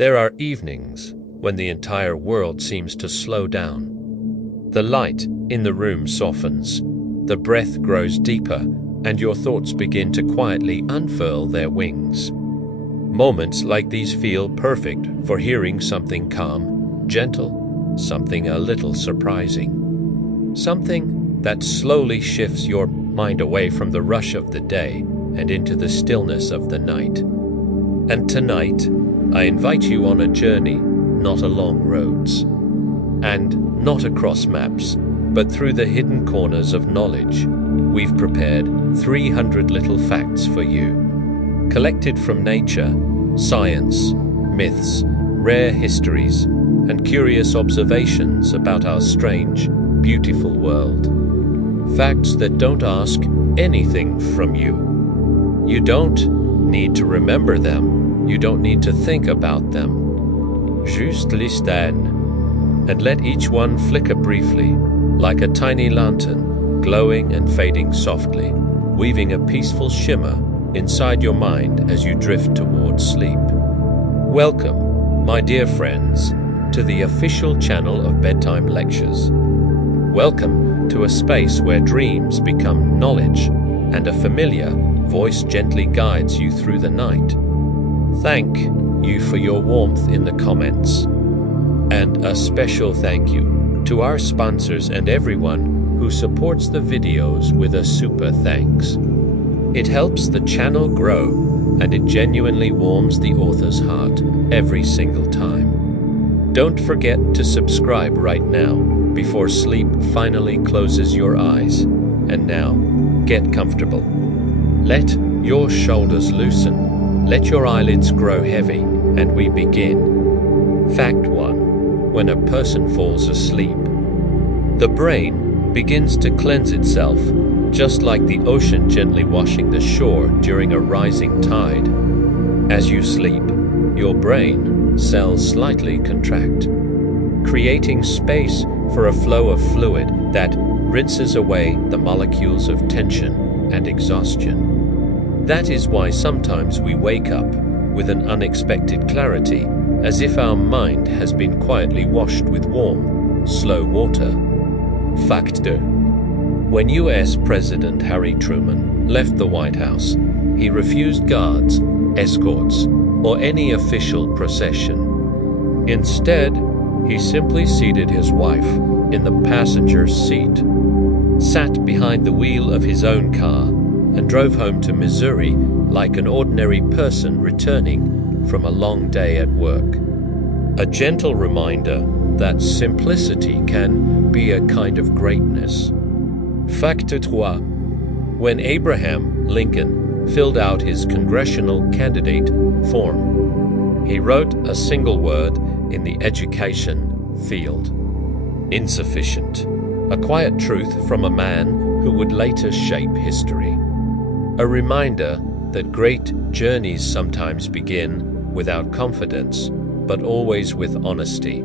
There are evenings when the entire world seems to slow down. The light in the room softens, the breath grows deeper, and your thoughts begin to quietly unfurl their wings. Moments like these feel perfect for hearing something calm, gentle, something a little surprising. Something that slowly shifts your mind away from the rush of the day and into the stillness of the night. And tonight, I invite you on a journey not along roads, and not across maps, but through the hidden corners of knowledge. We've prepared 300 little facts for you, collected from nature, science, myths, rare histories, and curious observations about our strange, beautiful world. Facts that don't ask anything from you. You don't need to remember them. You don't need to think about them. Juste listen, and let each one flicker briefly, like a tiny lantern, glowing and fading softly, weaving a peaceful shimmer inside your mind as you drift towards sleep. Welcome, my dear friends, to the official channel of Bedtime Lectures. Welcome to a space where dreams become knowledge and a familiar voice gently guides you through the night. Thank you for your warmth in the comments. And a special thank you to our sponsors and everyone who supports the videos with a super thanks. It helps the channel grow, and it genuinely warms the author's heart every single time. Don't forget to subscribe right now before sleep finally closes your eyes. And now, get comfortable. Let your shoulders loosen. Let your eyelids grow heavy, and we begin. Fact 1. When a person falls asleep, the brain begins to cleanse itself, just like the ocean gently washing the shore during a rising tide. As you sleep, your brain cells slightly contract, creating space for a flow of fluid that rinses away the molecules of tension and exhaustion. That is why sometimes we wake up with an unexpected clarity, as if our mind has been quietly washed with warm, slow water. Fact 2. When U.S. President Harry Truman left the White House, he refused guards, escorts, or any official procession. Instead, he simply seated his wife in the passenger seat, sat behind the wheel of his own car, and drove home to Missouri like an ordinary person returning from a long day at work. A gentle reminder that simplicity can be a kind of greatness. Fact 3. When Abraham Lincoln filled out his congressional candidate form, he wrote a single word in the education field: insufficient. A quiet truth from a man who would later shape history. A reminder that great journeys sometimes begin without confidence, but always with honesty.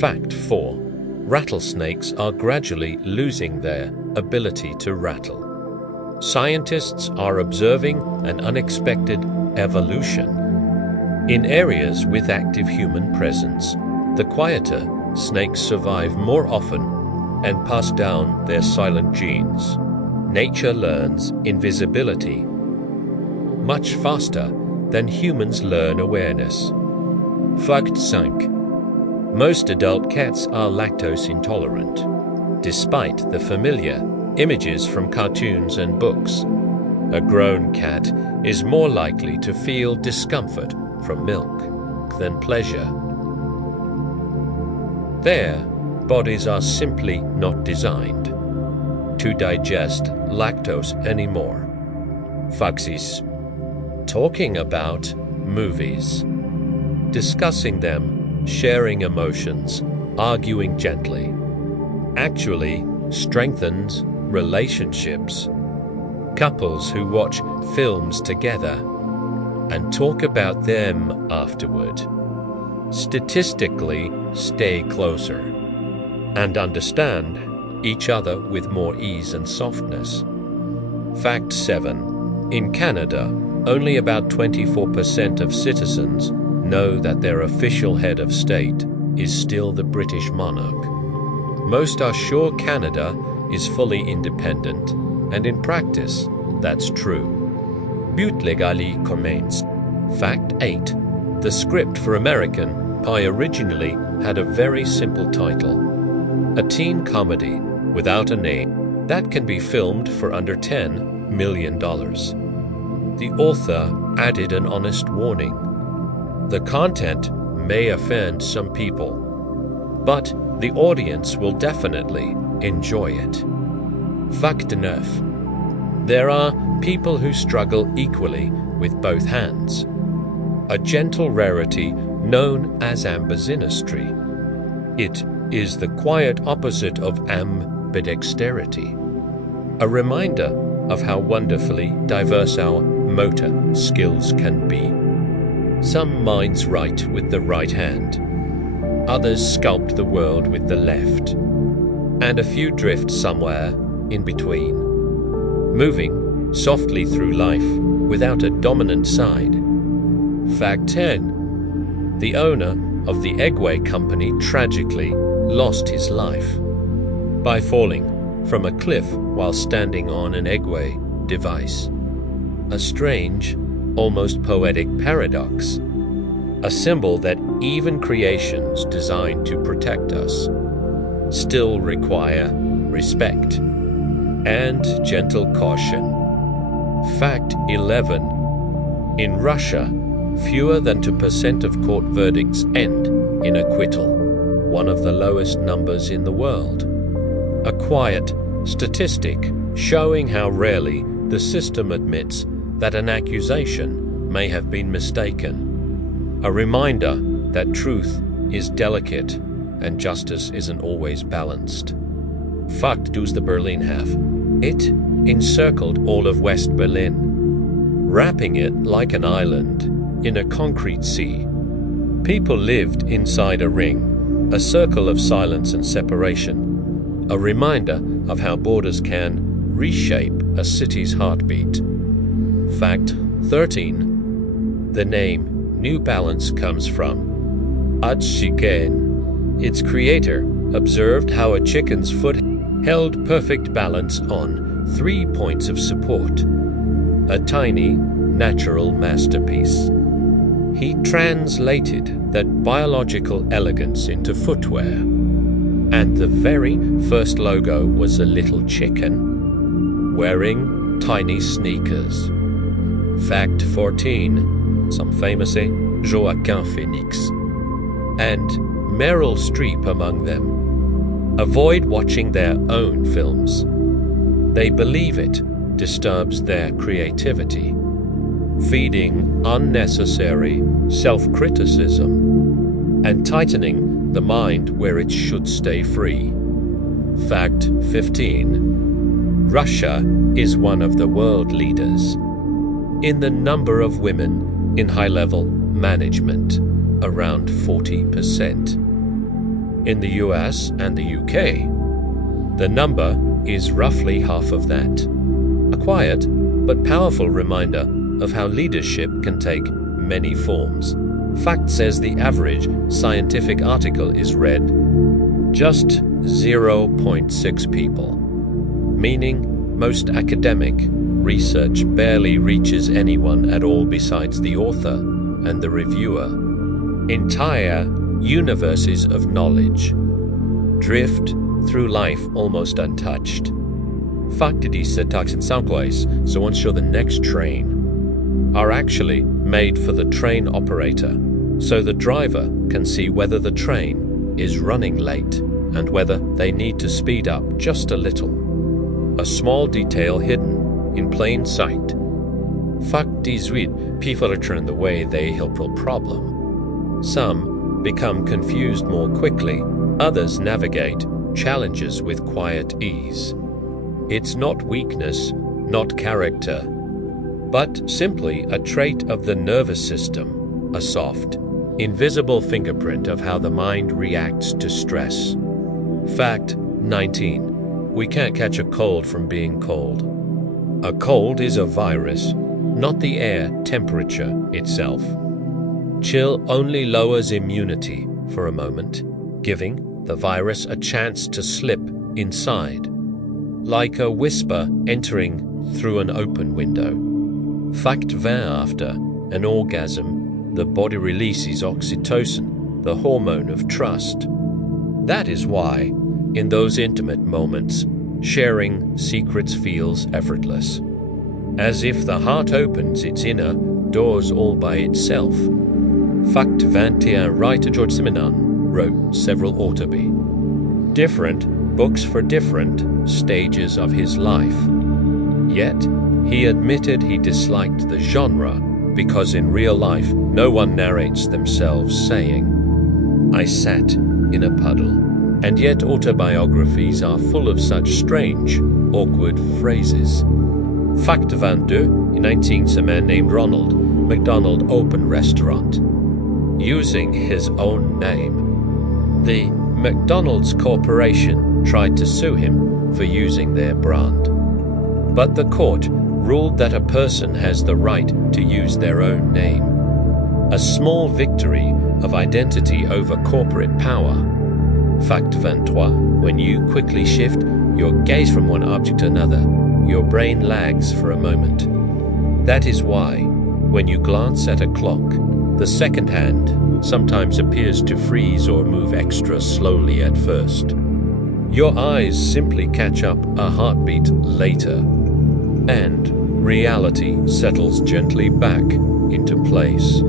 Fact 4. Rattlesnakes are gradually losing their ability to rattle. Scientists are observing an unexpected evolution. In areas with active human presence, the quieter snakes survive more often and pass down their silent genes. Nature learns invisibility much faster than humans learn awareness. Fact 5. Most adult cats are lactose intolerant, despite the familiar images from cartoons and books. A grown cat is more likely to feel discomfort from milk than pleasure. Their bodies are simply not designed to digest lactose anymore. Fact 6. Talking about movies, discussing them, sharing emotions, arguing gently, actually strengthens relationships. Couples who watch films together and talk about them afterward statistically stay closer and understand each other with more ease and softness. Fact 7. In Canada, only about 24% of citizens know that their official head of state is still the British monarch. Most are sure Canada is fully independent, and in practice, that's true. But legally commenced. Fact 8. The script for American Pie originally had a very simple title. A teen comedy without a name that can be filmed for under $10 million. The author added an honest warning. The content may offend some people, but the audience will definitely enjoy it. Fact 9. There are people who struggle equally with both hands. A gentle rarity known as ambidextrity. It is the quiet opposite of ambidexterity. A reminder of how wonderfully diverse our motor skills can be. Some minds write with the right hand. Others sculpt the world with the left. And a few drift somewhere in between, moving softly through life without a dominant side. Fact 10. The owner of the Eggway Company tragically lost his life by falling from a cliff while standing on an Eggway device. A strange, almost poetic paradox. A symbol that even creations designed to protect us still require respect and gentle caution. Fact 11. In Russia, fewer than 2% of court verdicts end in acquittal, one of the lowest numbers in the world. A quiet statistic showing how rarely the system admits that an accusation may have been mistaken. A reminder that truth is delicate and justice isn't always balanced. Fact does the Berlin have. It encircled all of West Berlin, wrapping it like an island in a concrete sea. People lived inside a ring, a circle of silence and separation, a reminder of how borders can reshape a city's heartbeat. Fact 13. The name New Balance comes from chicken. Its creator observed how a chicken's foot held perfect balance on 3 points of support. A tiny, natural masterpiece. He translated that biological elegance into footwear. And the very first logo was a little chicken wearing tiny sneakers. Fact 14. Some famous Joaquin Phoenix and Meryl Streep among them. Avoid watching their own films. They believe it disturbs their creativity, feeding unnecessary self-criticism and tightening the mind where it should stay free. Fact 15. Russia is one of the world leaders in the number of women in high-level management, around 40%. In the US and the UK, the number is roughly half of that. A quiet but powerful reminder of how leadership can take many forms. Fact says the average scientific article is read just 0.6 people, meaning most academic research barely reaches anyone at all besides the author and the reviewer. Entire universes of knowledge drift through life almost untouched. Faktidice taxin someplace, so once you're the next train, are actually made for the train operator, so the driver can see whether the train is running late and whether they need to speed up just a little. A small detail hidden in plain sight. Fact 18. People turn the way they help a problem. Some become confused more quickly, others navigate challenges with quiet ease. It's not weakness, not character, but simply a trait of the nervous system, a soft, invisible fingerprint of how the mind reacts to stress. Fact 19. We can't catch a cold from being cold. A cold is a virus, not the air temperature itself. Chill only lowers immunity for a moment, giving the virus a chance to slip inside, like a whisper entering through an open window. Fact 20, after an orgasm, the body releases oxytocin, the hormone of trust. That is why, in those intimate moments, sharing secrets feels effortless, as if the heart opens its inner doors all by itself. Fact 21, writer George Simenon wrote several autobi, different books for different stages of his life. Yet, he admitted he disliked the genre because in real life no one narrates themselves saying, "I sat in a puddle." And yet autobiographies are full of such strange, awkward phrases. Fact 22, in 19, a man named Ronald McDonald opened restaurant, using his own name. The McDonald's Corporation tried to sue him for using their brand. But the court ruled that a person has the right to use their own name. A small victory of identity over corporate power. Fact 23, when you quickly shift your gaze from one object to another, your brain lags for a moment. That is why, when you glance at a clock, the second hand sometimes appears to freeze or move extra slowly at first. Your eyes simply catch up a heartbeat later, and reality settles gently back into place.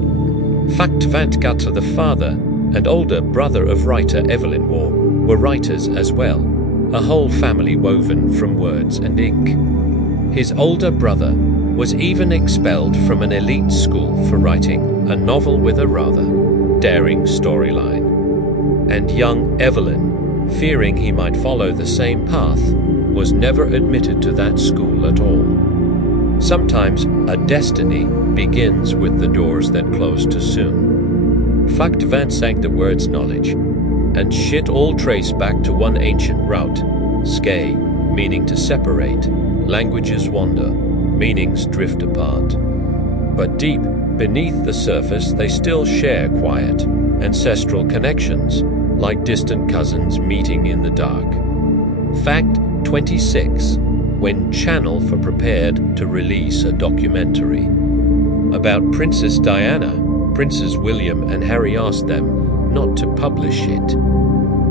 Fact 24, the father and older brother of writer Evelyn Waugh were writers as well, a whole family woven from words and ink. His older brother was even expelled from an elite school for writing a novel with a rather daring storyline. And young Evelyn, fearing he might follow the same path, was never admitted to that school at all. Sometimes a destiny begins with the doors that close too soon. Fact 25, the word's knowledge, and shit all trace back to one ancient route, ske, meaning to separate, languages wander, meanings drift apart. But deep beneath the surface they still share quiet, ancestral connections, like distant cousins meeting in the dark. Fact 26, when Channel 4 prepared to release a documentary about Princess Diana, Princes William and Harry asked them not to publish it.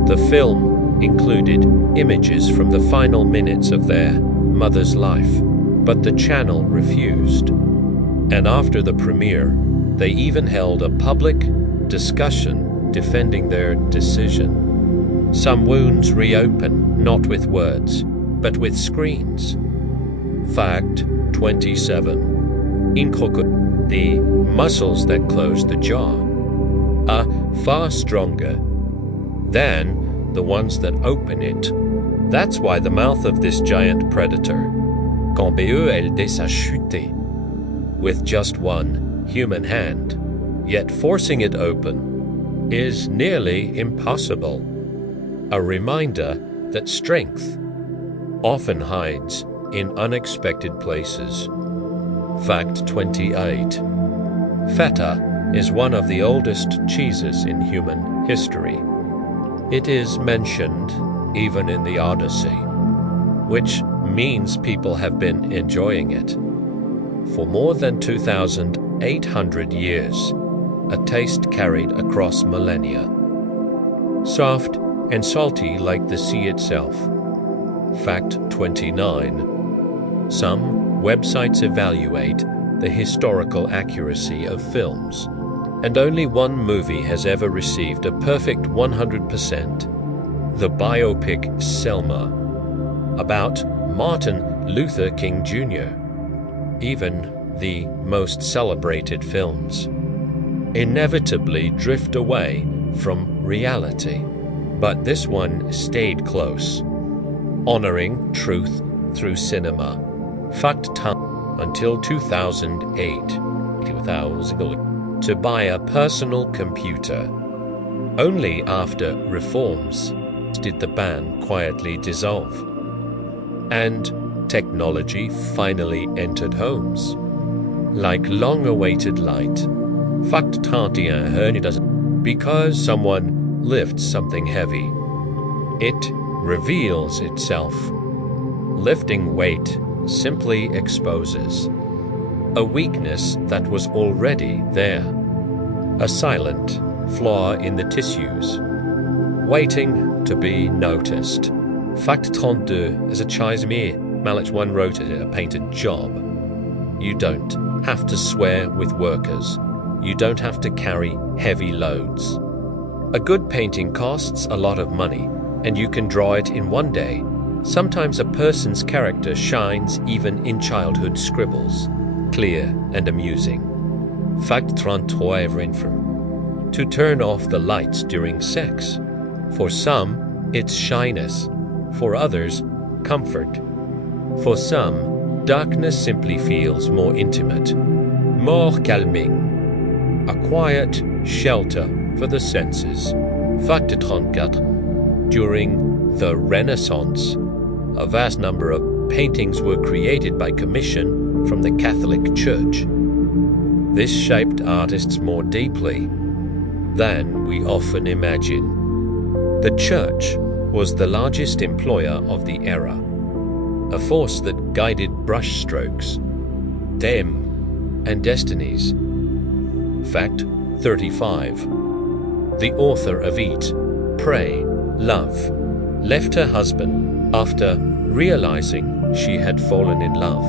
The film included images from the final minutes of their mother's life, but the channel refused. And after the premiere, they even held a public discussion defending their decision. Some wounds reopen not with words, but with screens. Fact 27. In crocodile, the muscles that close the jaw are far stronger than the ones that open it. That's why the mouth of this giant predator, quand elle désachuté, with just one human hand, yet forcing it open, is nearly impossible. A reminder that strength often hides in unexpected places. Fact 28. Feta is one of the oldest cheeses in human history. It is mentioned even in the Odyssey, which means people have been enjoying it for more than 2,800 years, a taste carried across millennia. Soft and salty like the sea itself. Fact 29. Some websites evaluate the historical accuracy of films, and only one movie has ever received a perfect 100%, the biopic Selma, about Martin Luther King Jr. Even the most celebrated films inevitably drift away from reality, but this one stayed close, honoring truth through cinema. Fact time until 2008, to buy a personal computer. Only after reforms did the ban quietly dissolve, and technology finally entered homes. Like long-awaited light, Fact 31, because someone lifts something heavy, it reveals itself. Lifting weight simply exposes a weakness that was already there, a silent flaw in the tissues, waiting to be noticed. Fact 32 is a chisme. Malach 1 wrote it, a painted job. You don't have to swear with workers. You don't have to carry heavy loads. A good painting costs a lot of money, and you can draw it in one day. Sometimes a person's character shines even in childhood scribbles, clear and amusing. Fact 33 infirm. To turn off the lights during sex. For some, it's shyness. For others, comfort. For some, darkness simply feels more intimate, more calming. A quiet shelter for the senses. Fact 34. During the Renaissance, a vast number of paintings were created by commission from the Catholic Church. This shaped artists more deeply than we often imagine. The Church was the largest employer of the era, a force that guided brushstrokes, them, and destinies. Fact 35. The author of Eat, Pray, Love left her husband after realizing she had fallen in love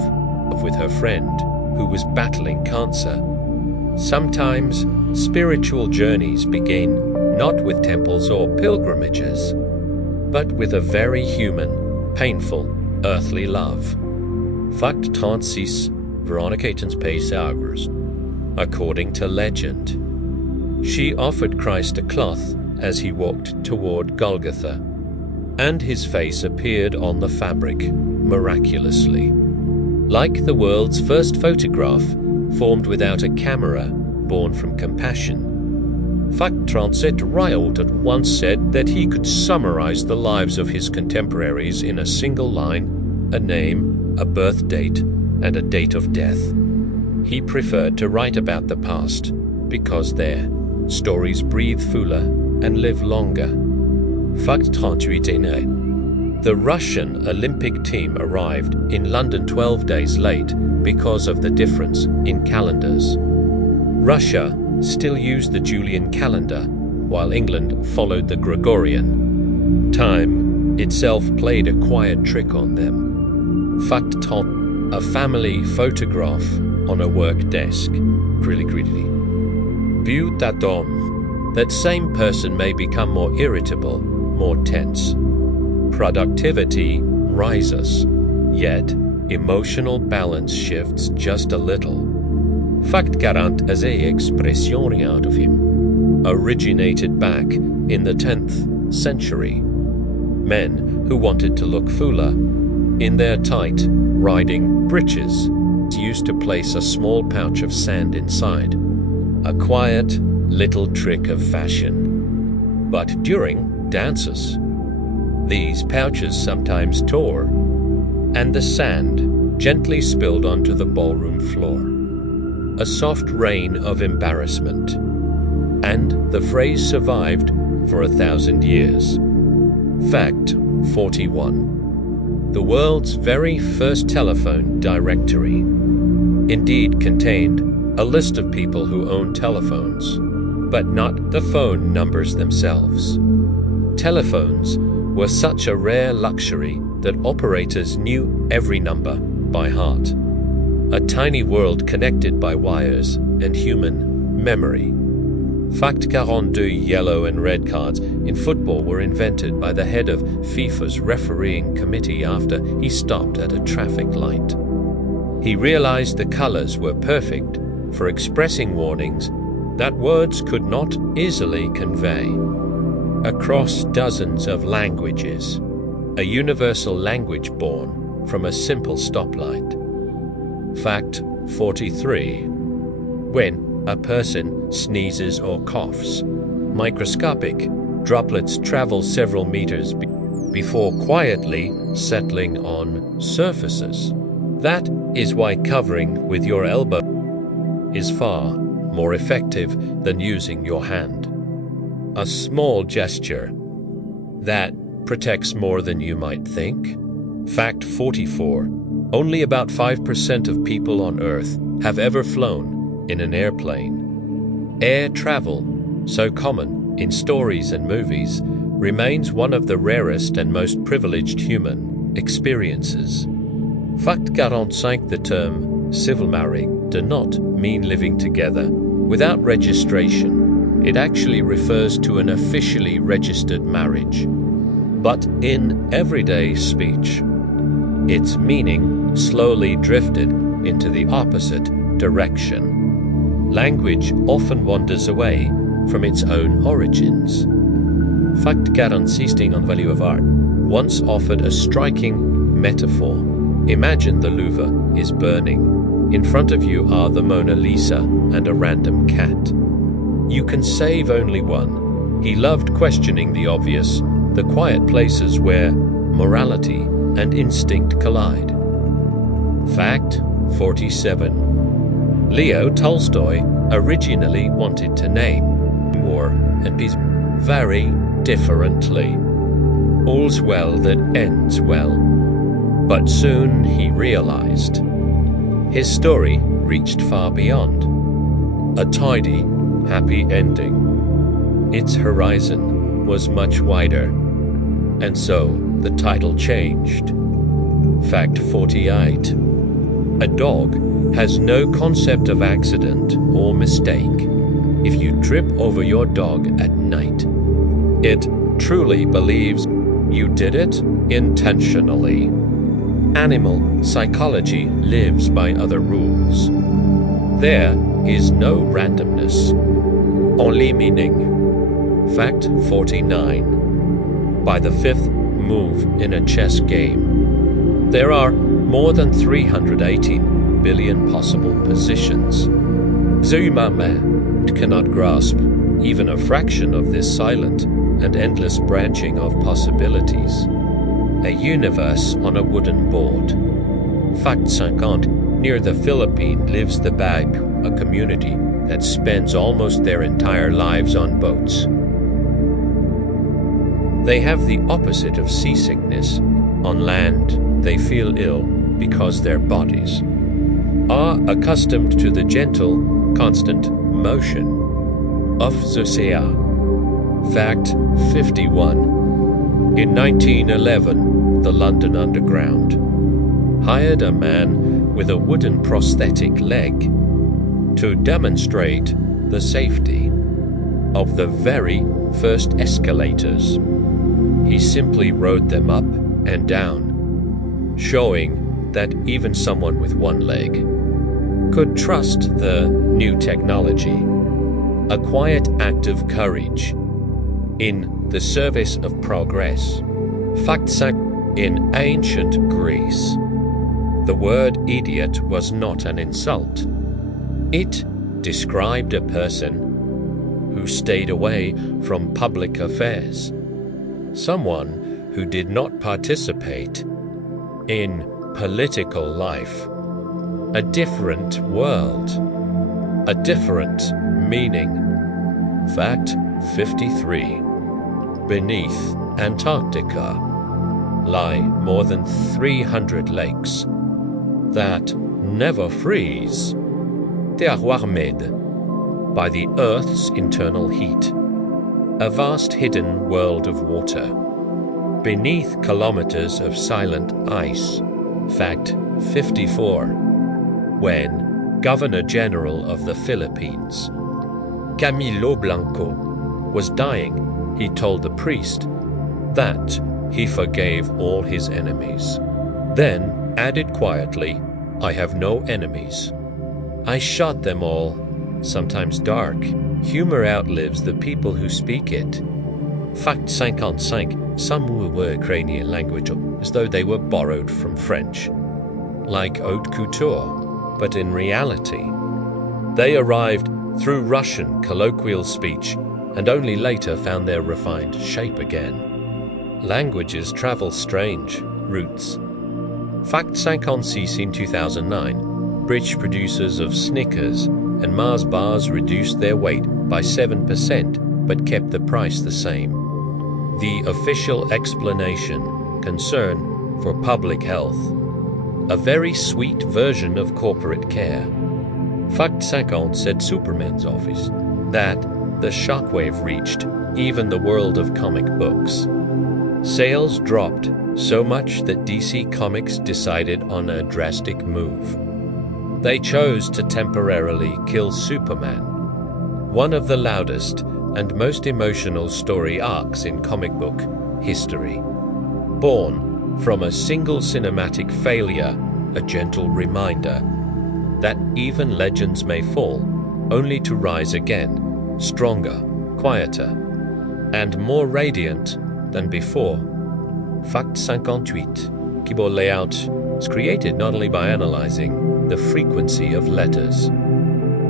with her friend who was battling cancer. Sometimes spiritual journeys begin not with temples or pilgrimages, but with a very human, painful, earthly love. Fact 36. Veronica Pace Augurs. According to legend, she offered Christ a cloth as he walked toward Golgotha, and his face appeared on the fabric miraculously. Like the world's first photograph, formed without a camera, born from compassion. Fact 37. Riolt once said that he could summarize the lives of his contemporaries in a single line, a name, a birth date, and a date of death. He preferred to write about the past because their stories breathe fuller and live longer. Fact 38. The Russian Olympic team arrived in London 12 days late because of the difference in calendars. Russia still used the Julian calendar, while England followed the Gregorian. Time itself played a quiet trick on them. Fact 10. A family photograph on a work desk. View that homme. That same person may become more irritable, more tense. Productivity rises, yet emotional balance shifts just a little. Fact 40 as a expression out of him originated back in the 10th century. Men who wanted to look fuller in their tight riding breeches used to place a small pouch of sand inside, a quiet little trick of fashion. But during dances, these pouches sometimes tore, and the sand gently spilled onto the ballroom floor. A soft rain of embarrassment, and the phrase survived for 1,000 years. Fact 41. The world's very first telephone directory indeed contained a list of people who owned telephones, but not the phone numbers themselves. Telephones were such a rare luxury that operators knew every number by heart. A tiny world connected by wires and human memory. Fact 42. Yellow and red cards in football were invented by the head of FIFA's refereeing committee after he stopped at a traffic light. He realized the colors were perfect for expressing warnings that words could not easily convey. Across dozens of languages, a universal language born from a simple stoplight. Fact 43. When a person sneezes or coughs, microscopic droplets travel several meters before quietly settling on surfaces. That is why covering with your elbow is far more effective than using your hand. A small gesture that protects more than you might think. Fact 44. Only about 5% of people on Earth have ever flown in an airplane. Air travel, so common in stories and movies, remains one of the rarest and most privileged human experiences. Fact 45. The term civil marriage does not mean living together without registration. It actually refers to an officially registered marriage. But in everyday speech, its meaning slowly drifted into the opposite direction. Language often wanders away from its own origins. Fact 46. On value of art once offered a striking metaphor. Imagine the Louvre is burning. In front of you are the Mona Lisa and a random cat. You can save only one. He loved questioning the obvious, the quiet places where morality and instinct collide. Fact 47. Leo Tolstoy originally wanted to name war and peace very differently. All's well that ends well. But soon he realized his story reached far beyond a tidy, happy ending. Its horizon was much wider, and so the title changed. Fact 48. A dog has no concept of accident or mistake. If you trip over your dog at night, it truly believes you did it intentionally. Animal psychology lives by other rules. There is no randomness, only meaning. Fact 49. By the fifth move in a chess game, there are more than 318 billion possible positions. The human mind cannot grasp even a fraction of this silent and endless branching of possibilities. A universe on a wooden board. Fact 50. Near the Philippines lives the Bag, a community that spends almost their entire lives on boats. They have the opposite of seasickness. On land, they feel ill because their bodies are accustomed to the gentle, constant motion of the sea. Fact 51. In 1911, the London Underground hired a man with a wooden prosthetic leg to demonstrate the safety of the very first escalators. He simply rode them up and down, showing that even someone with one leg could trust the new technology. A quiet act of courage in the service of progress. Fact 6. In ancient Greece, the word idiot was not an insult. It described a person who stayed away from public affairs, someone who did not participate in political life. A different world, a different meaning. Fact 53. Beneath Antarctica lie more than 300 lakes that never freeze. They are warmed by the Earth's internal heat, a vast hidden world of water, beneath kilometers of silent ice. Fact 54. When Governor General of the Philippines, Camilo Blanco, was dying, he told the priest that he forgave all his enemies. Then added quietly, I have no enemies. I shot them all. Sometimes dark. Humor outlives the people who speak it. Fact 55. Some were Ukrainian language as though they were borrowed from French, like haute couture, but in reality, they arrived through Russian colloquial speech and only later found their refined shape again. Languages travel strange routes. Fact 56. In 2009, British producers of Snickers and Mars bars reduced their weight by 7% but kept the price the same. The official explanation: concern for public health. A very sweet version of corporate care. Fact 50 said Superman's office that the shockwave reached even the world of comic books. Sales dropped so much that DC Comics decided on a drastic move. They chose to temporarily kill Superman, one of the loudest and most emotional story arcs in comic book history. Born from a single cinematic failure, a gentle reminder that even legends may fall, only to rise again, stronger, quieter, and more radiant than before. Fact 58, keyboard layout is created not only by analyzing the frequency of letters,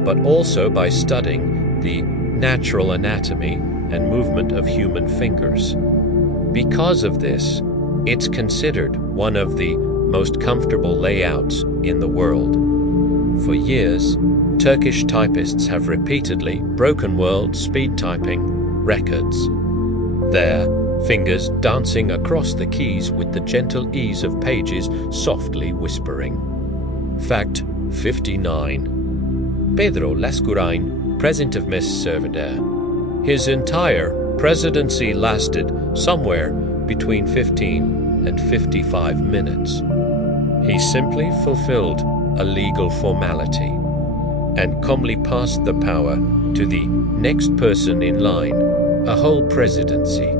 but also by studying the natural anatomy and movement of human fingers. Because of this, it's considered one of the most comfortable layouts in the world. For years, Turkish typists have repeatedly broken world speed typing records. Their fingers dancing across the keys with the gentle ease of pages softly whispering. Fact 59. Pedro Lascurain, President of Miss Servidor. His entire presidency lasted somewhere between 15 and 55 minutes. He simply fulfilled a legal formality and calmly passed the power to the next person in line, a whole presidency,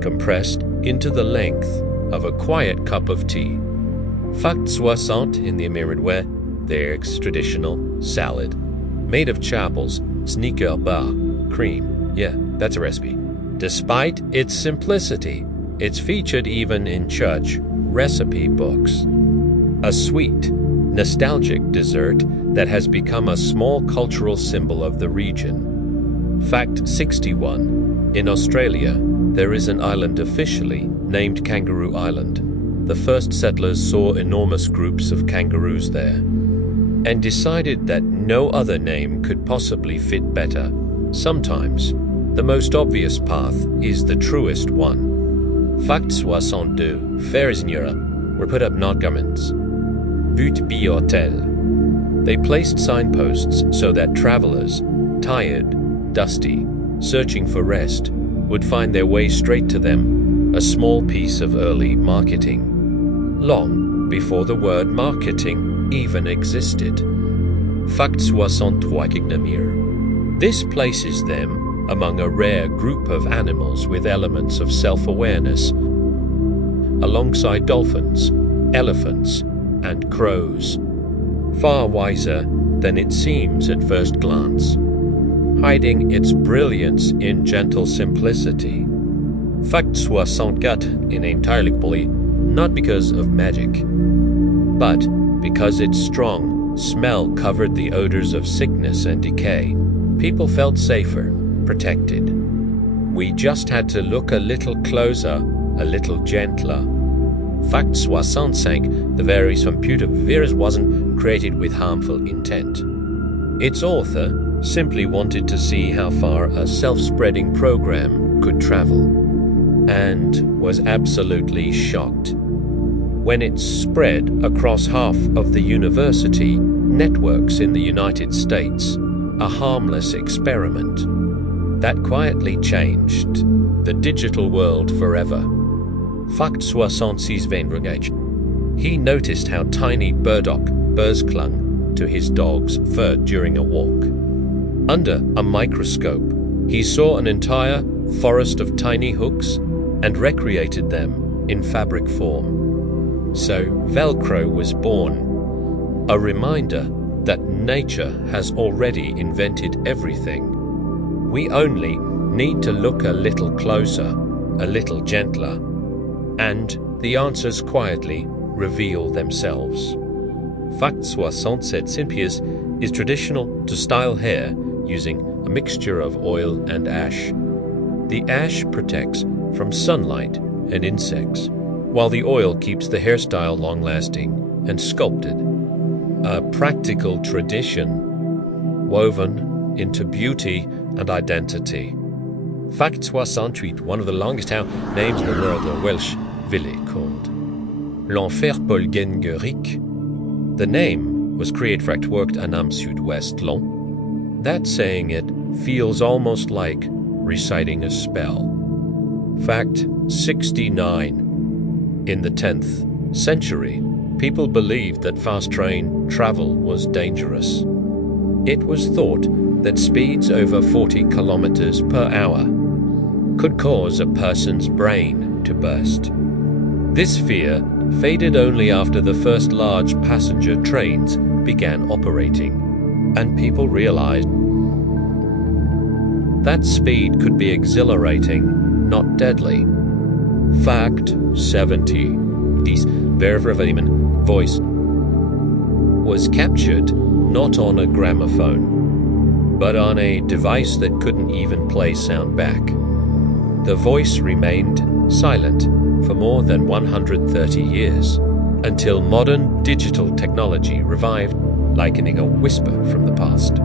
compressed into the length of a quiet cup of tea. Fact 60 in the Emiratware, their traditional salad, made of chapels, sneaker bar, cream. Yeah, that's a recipe. Despite its simplicity, it's featured even in church recipe books. A sweet, nostalgic dessert that has become a small cultural symbol of the region. Fact 61. In Australia, there is an island officially named Kangaroo Island. The first settlers saw enormous groups of kangaroos there and decided that no other name could possibly fit better. Sometimes, the most obvious path is the truest one. Fact 62. Fairs in Europe were put up not governments. But be hotel. They placed signposts so that travelers, tired, dusty, searching for rest, would find their way straight to them, a small piece of early marketing, long before the word marketing even existed. Fact 63 Kignamir. This places them among a rare group of animals with elements of self-awareness, alongside dolphins, elephants, and crows, far wiser than it seems at first glance, hiding its brilliance in gentle simplicity. Fact 64 in entirely Poli, not because of magic, but because its strong smell covered the odors of sickness and decay. People felt safer, protected. We just had to look a little closer, a little gentler. Fact 65, the various computer virus wasn't created with harmful intent. Its author simply wanted to see how far a self-spreading program could travel, and was absolutely shocked when it spread across half of the university networks in the United States, a harmless experiment that quietly changed the digital world forever. Fact 66 Venrugage. He noticed how tiny burrs clung to his dog's fur during a walk. Under a microscope, he saw an entire forest of tiny hooks and recreated them in fabric form. So Velcro was born, a reminder that nature has already invented everything. We only need to look a little closer, a little gentler, and the answers quietly reveal themselves. Fact 67 Simpias is traditional to style hair using a mixture of oil and ash. The ash protects from sunlight and insects, while the oil keeps the hairstyle long-lasting and sculpted. A practical tradition. woven into beauty and identity. Fact 68, one of the longest names in the world are Welsh village called L'Enfer Polgengeric. The name was created for act worked Anam Sud-West Long. That saying it feels almost like reciting a spell. Fact 69. In the 10th century, people believed that fast train travel was dangerous. It was thought that speeds over 40 kilometers per hour could cause a person's brain to burst. This fear faded only after the first large passenger trains began operating, and people realized that speed could be exhilarating, not deadly. Fact 70. This verbatim voice was captured not on a gramophone, but on a device that couldn't even play sound back. The voice remained silent for more than 130 years, until modern digital technology revived, likening a whisper from the past.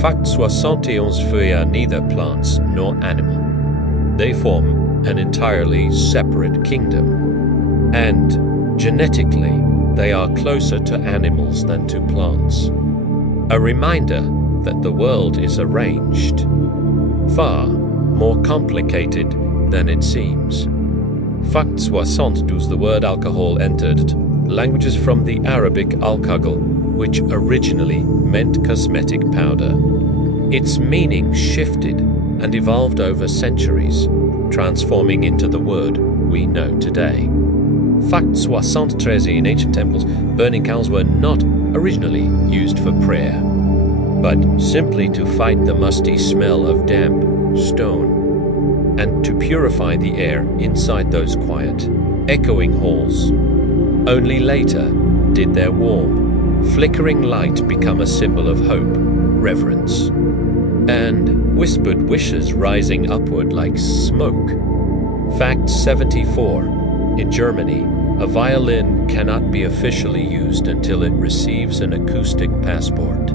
Fact 71 feuilles are neither plants nor animal. They form an entirely separate kingdom, and genetically they are closer to animals than to plants. A reminder that the world is arranged, far more complicated than it seems. Fact 72, the word alcohol entered languages from the Arabic alkaghl, which originally meant cosmetic powder. Its meaning shifted and evolved over centuries, transforming into the word we know today. Fact 73, in ancient temples, burning coals were not originally used for prayer, but simply to fight the musty smell of damp stone, and to purify the air inside those quiet, echoing halls. Only later did their warm, flickering light become a symbol of hope, reverence, and whispered wishes rising upward like smoke. Fact 74. In Germany, a violin cannot be officially used until it receives an acoustic passport.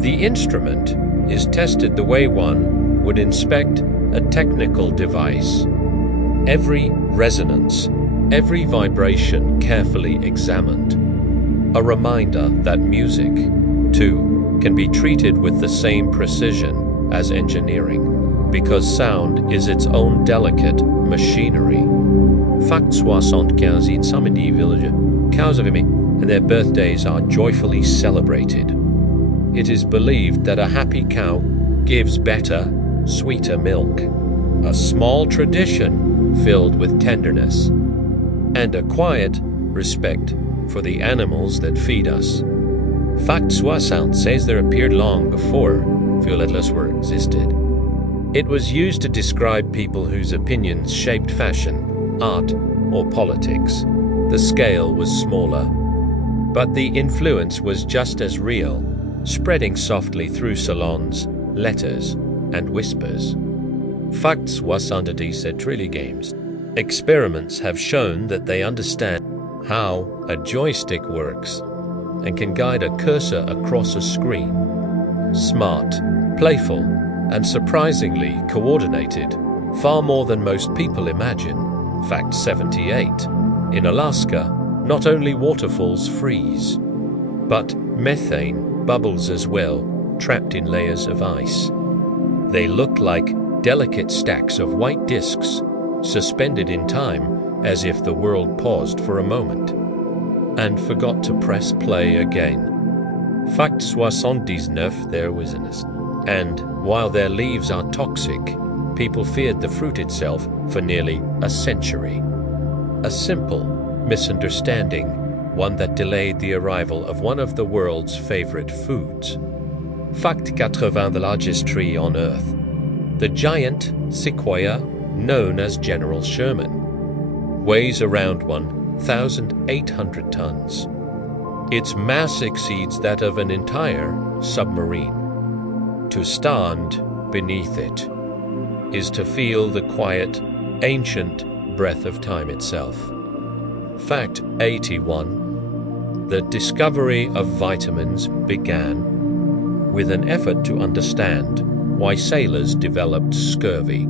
The instrument is tested the way one would inspect a technical device. Every resonance, every vibration carefully examined. A reminder that music, too, can be treated with the same precision as engineering, because sound is its own delicate machinery. Fact 75, in some Indian villages, cows of Imi and their birthdays are joyfully celebrated. It is believed that a happy cow gives better, sweeter milk, a small tradition filled with tenderness, and a quiet respect for the animals that feed us. Fact 60 says there appeared long before violettes were existed. It was used to describe people whose opinions shaped fashion, art, or politics. The scale was smaller, but the influence was just as real, spreading softly through salons, letters, and whispers. Fact 70 said Trilly games. Experiments have shown that they understand how a joystick works and can guide a cursor across a screen. Smart, playful, and surprisingly coordinated, far more than most people imagine. Fact 78. In Alaska, not only waterfalls freeze, but methane bubbles as well, trapped in layers of ice. They look like delicate stacks of white discs, suspended in time as if the world paused for a moment and forgot to press play again. Fact 79, there was an and while their leaves are toxic, people feared the fruit itself for nearly a century. A simple misunderstanding, one that delayed the arrival of one of the world's favorite foods. Fact 80, the largest tree on Earth. The giant sequoia, known as General Sherman, weighs around 1,800 tons. Its mass exceeds that of an entire submarine. To stand beneath it is to feel the quiet, ancient breath of time itself. Fact 81. The discovery of vitamins began with an effort to understand why sailors developed scurvy.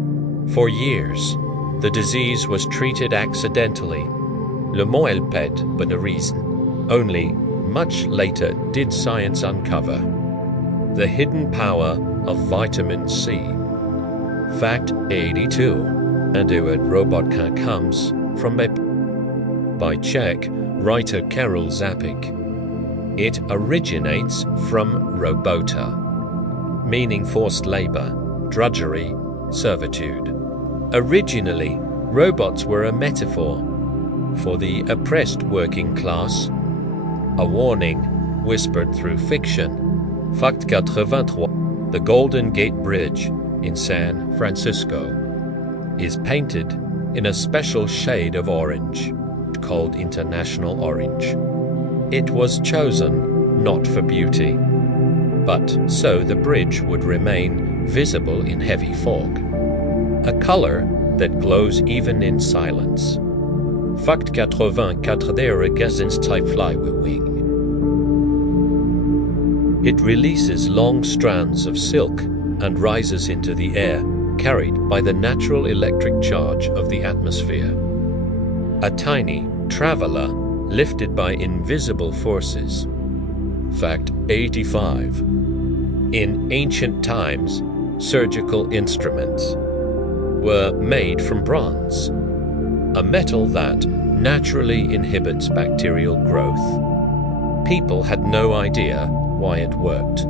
For years, the disease was treated accidentally. Le mot elle pète, but a reason. Only much later did science uncover the hidden power of vitamin C. Fact 82. And it Robotka comes from by Czech writer Karel Zapik. It originates from robota, meaning forced labor, drudgery, servitude. Originally, robots were a metaphor for the oppressed working class, a warning whispered through fiction. Fact 83. The Golden Gate Bridge in San Francisco is painted in a special shade of orange called International Orange. It was chosen not for beauty, but so the bridge would remain visible in heavy fog, a color that glows even in silence. Fact 84. There gazens type fly with wing. It releases long strands of silk and rises into the air, carried by the natural electric charge of the atmosphere. A tiny traveler lifted by invisible forces. Fact 85. In ancient times, surgical instruments were made from bronze, a metal that naturally inhibits bacterial growth. People had no idea why it worked,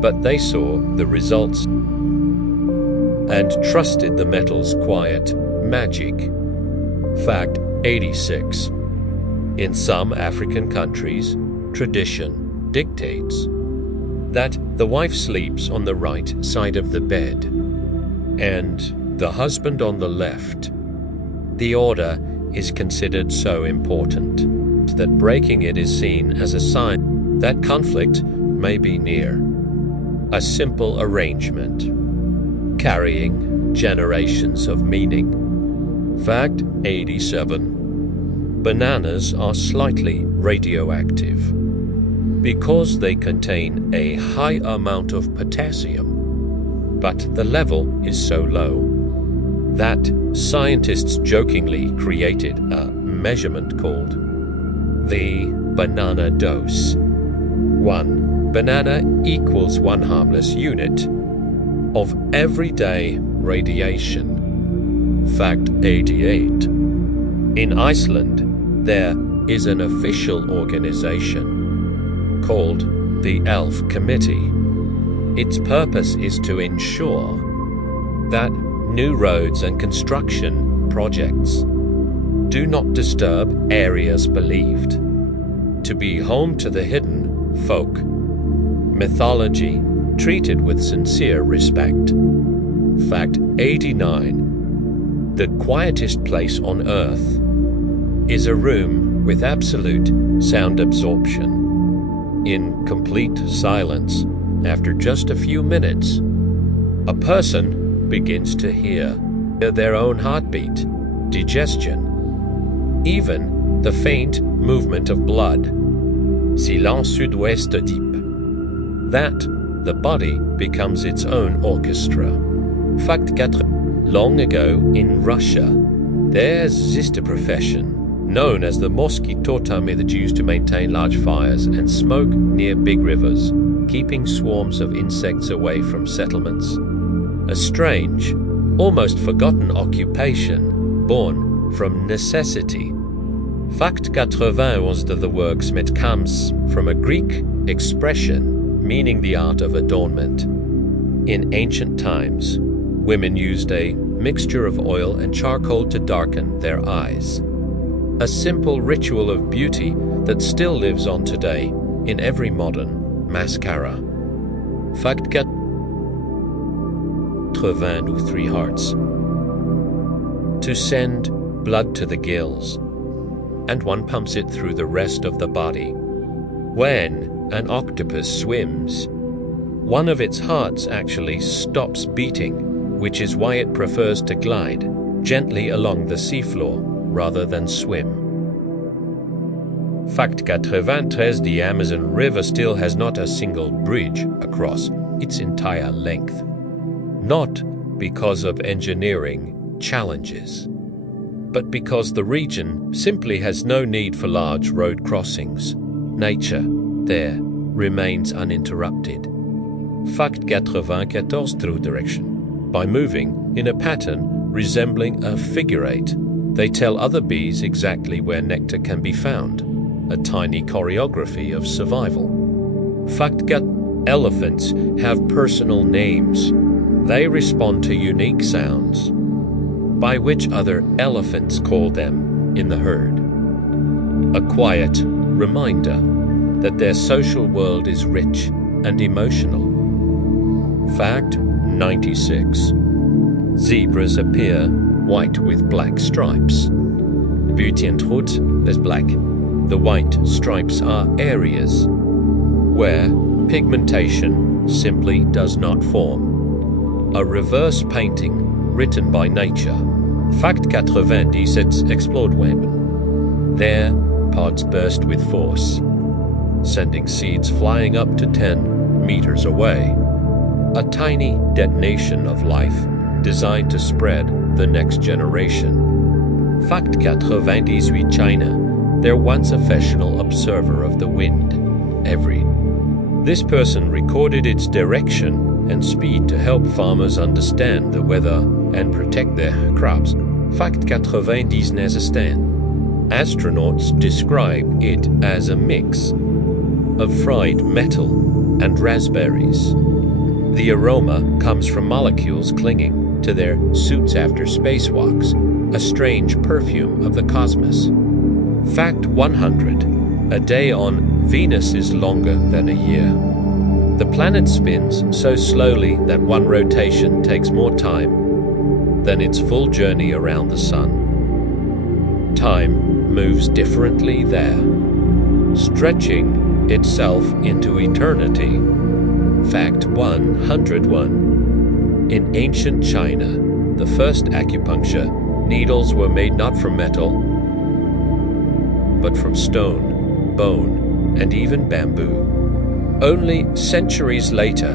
but they saw the results and trusted the metal's quiet magic. Fact 86. In some African countries, tradition dictates that the wife sleeps on the right side of the bed and the husband on the left. The order is considered so important that breaking it is seen as a sign that conflict may be near. A simple arrangement, carrying generations of meaning. Fact 87. Bananas are slightly radioactive because they contain a high amount of potassium, but the level is so low that scientists jokingly created a measurement called the banana dose. 1 banana equals 1 harmless unit of everyday radiation. Fact 88. In Iceland, there is an official organization called the ELF Committee. Its purpose is to ensure that new roads and construction projects do not disturb areas believed to be home to the hidden folk mythology treated with sincere respect. Fact 89. The quietest place on earth is a room with absolute sound absorption. In complete silence, after just a few minutes, a person begins to hear their own heartbeat, digestion, even the faint movement of blood. Silence sud-ouest deep. That the body becomes its own orchestra. Fact 4. Long ago in Russia, there existed a profession known as the mosquitotami that used to maintain large fires and smoke near big rivers, keeping swarms of insects away from settlements. A strange, almost forgotten occupation born from necessity. Fact 91 de the works met comes from a Greek expression meaning the art of adornment. In ancient times, women used a mixture of oil and charcoal to darken their eyes. A simple ritual of beauty that still lives on today in every modern mascara. Fact 83 hearts. To send blood to the gills, and one pumps it through the rest of the body. When an octopus swims, one of its hearts actually stops beating, which is why it prefers to glide gently along the seafloor rather than swim. Fact 93, the Amazon River still has not a single bridge across its entire length. Not because of engineering challenges, but because the region simply has no need for large road crossings. Nature there remains uninterrupted. Fact 94, through direction. By moving in a pattern resembling a figure eight, they tell other bees exactly where nectar can be found, a tiny choreography of survival. Fact 4, elephants have personal names. They respond to unique sounds, by which other elephants call them in the herd. A quiet reminder that their social world is rich and emotional. Fact 96. Zebras appear white with black stripes. Butientrut is black. The white stripes are areas where pigmentation simply does not form. A reverse painting written by nature. Fact 97, explored when. There, pods burst with force, sending seeds flying up to 10 meters away. A tiny detonation of life designed to spread the next generation. Fact 98, China. They're once a professional observer of the wind. This person recorded its direction and speed to help farmers understand the weather and protect their crops. Fact 99 Astronauts describe it as a mix of fried metal and raspberries. The aroma comes from molecules clinging to their suits after spacewalks, a strange perfume of the cosmos. Fact 100. A day on Venus is longer than a year. The planet spins so slowly that one rotation takes more time than its full journey around the sun. Time moves differently there, stretching itself into eternity. Fact 101. In ancient China, the first acupuncture needles were made not from metal, but from stone, bone, and even bamboo. Only centuries later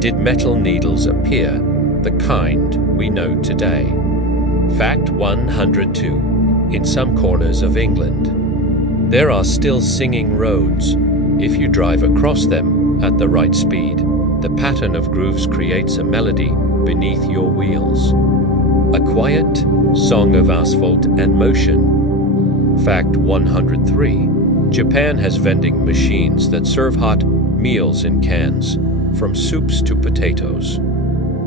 did metal needles appear, the kind we know today. Fact 102. In some corners of England, there are still singing roads. If you drive across them at the right speed, the pattern of grooves creates a melody beneath your wheels. A quiet song of asphalt and motion. Fact 103. Japan has vending machines that serve hot meals in cans, from soups to potatoes.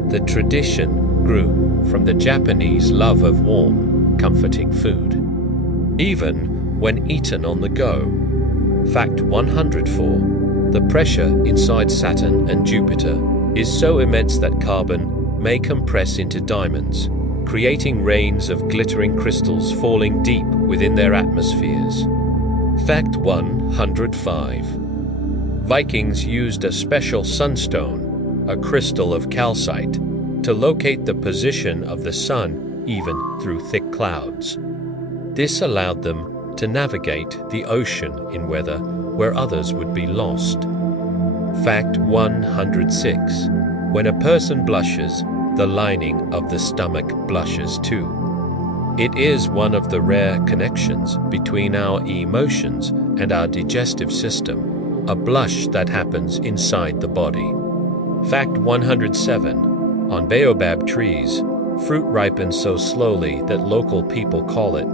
The tradition grew from the Japanese love of warm, comforting food, even when eaten on the go. Fact 104. The pressure inside Saturn and Jupiter is so immense that carbon may compress into diamonds, creating rains of glittering crystals falling deep within their atmospheres. Fact 105. Vikings used a special sunstone, a crystal of calcite, to locate the position of the sun even through thick clouds. This allowed them to navigate the ocean in weather where others would be lost. Fact 106. When a person blushes, the lining of the stomach blushes too. It is one of the rare connections between our emotions and our digestive system, a blush that happens inside the body. Fact 107. On baobab trees, fruit ripens so slowly that local people call it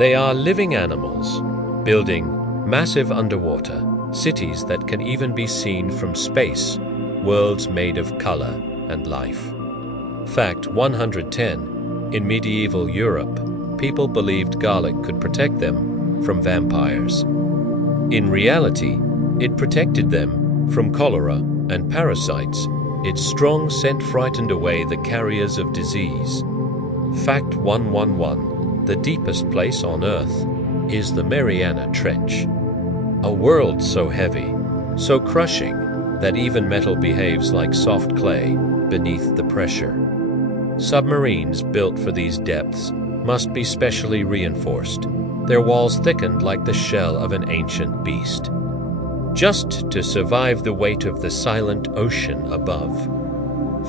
They are living animals, building massive underwater cities that can even be seen from space, worlds made of color and life. Fact 110. In medieval Europe, people believed garlic could protect them from vampires. In reality, it protected them from cholera and parasites. Its strong scent frightened away the carriers of disease. Fact 111. The deepest place on Earth is the Mariana Trench. A world so heavy, so crushing, that even metal behaves like soft clay beneath the pressure. Submarines built for these depths must be specially reinforced, their walls thickened like the shell of an ancient beast, just to survive the weight of the silent ocean above.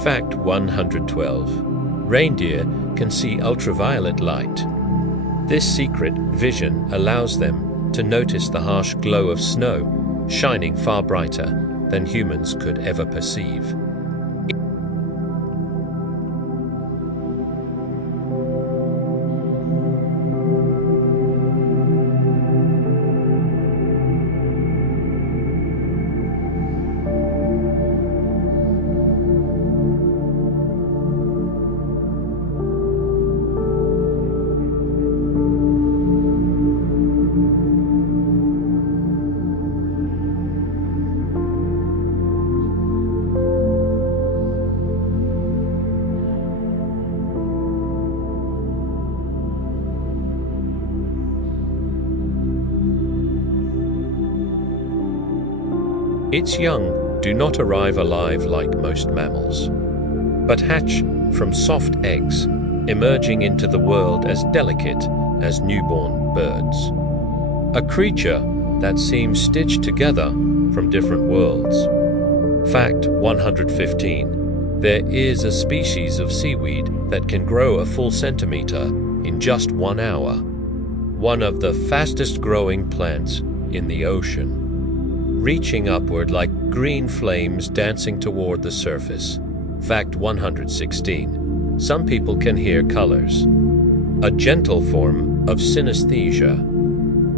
Fact 112. Reindeer can see ultraviolet light. This secret vision allows them to notice the harsh glow of snow shining far brighter than humans could ever perceive. Its young do not arrive alive like most mammals, but hatch from soft eggs, emerging into the world as delicate as newborn birds. A creature that seems stitched together from different worlds. Fact 115. There is a species of seaweed that can grow a full centimeter in just 1 hour. One of the fastest growing plants in the ocean, reaching upward like green flames dancing toward the surface. Fact 116. Some people can hear colors. A gentle form of synesthesia.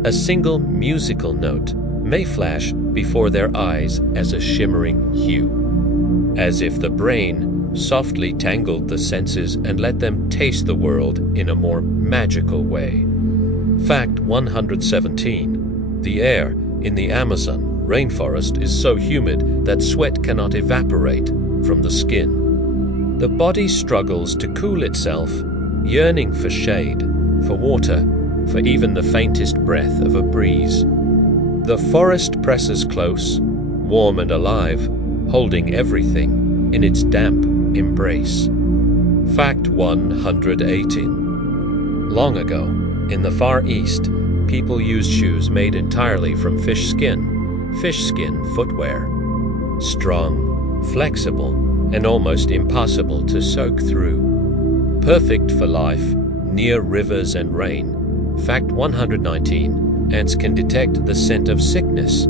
A single musical note may flash before their eyes as a shimmering hue, as if the brain softly tangled the senses and let them taste the world in a more magical way. Fact 117. The air in the Amazon rainforest is so humid that sweat cannot evaporate from the skin. The body struggles to cool itself, yearning for shade, for water, for even the faintest breath of a breeze. The forest presses close, warm and alive, holding everything in its damp embrace. Fact 118. Long ago, in the Far East, people used shoes made entirely from fish skin footwear. Strong, flexible, and almost impossible to soak through. Perfect for life, near rivers and rain. Fact 119. Ants can detect the scent of sickness.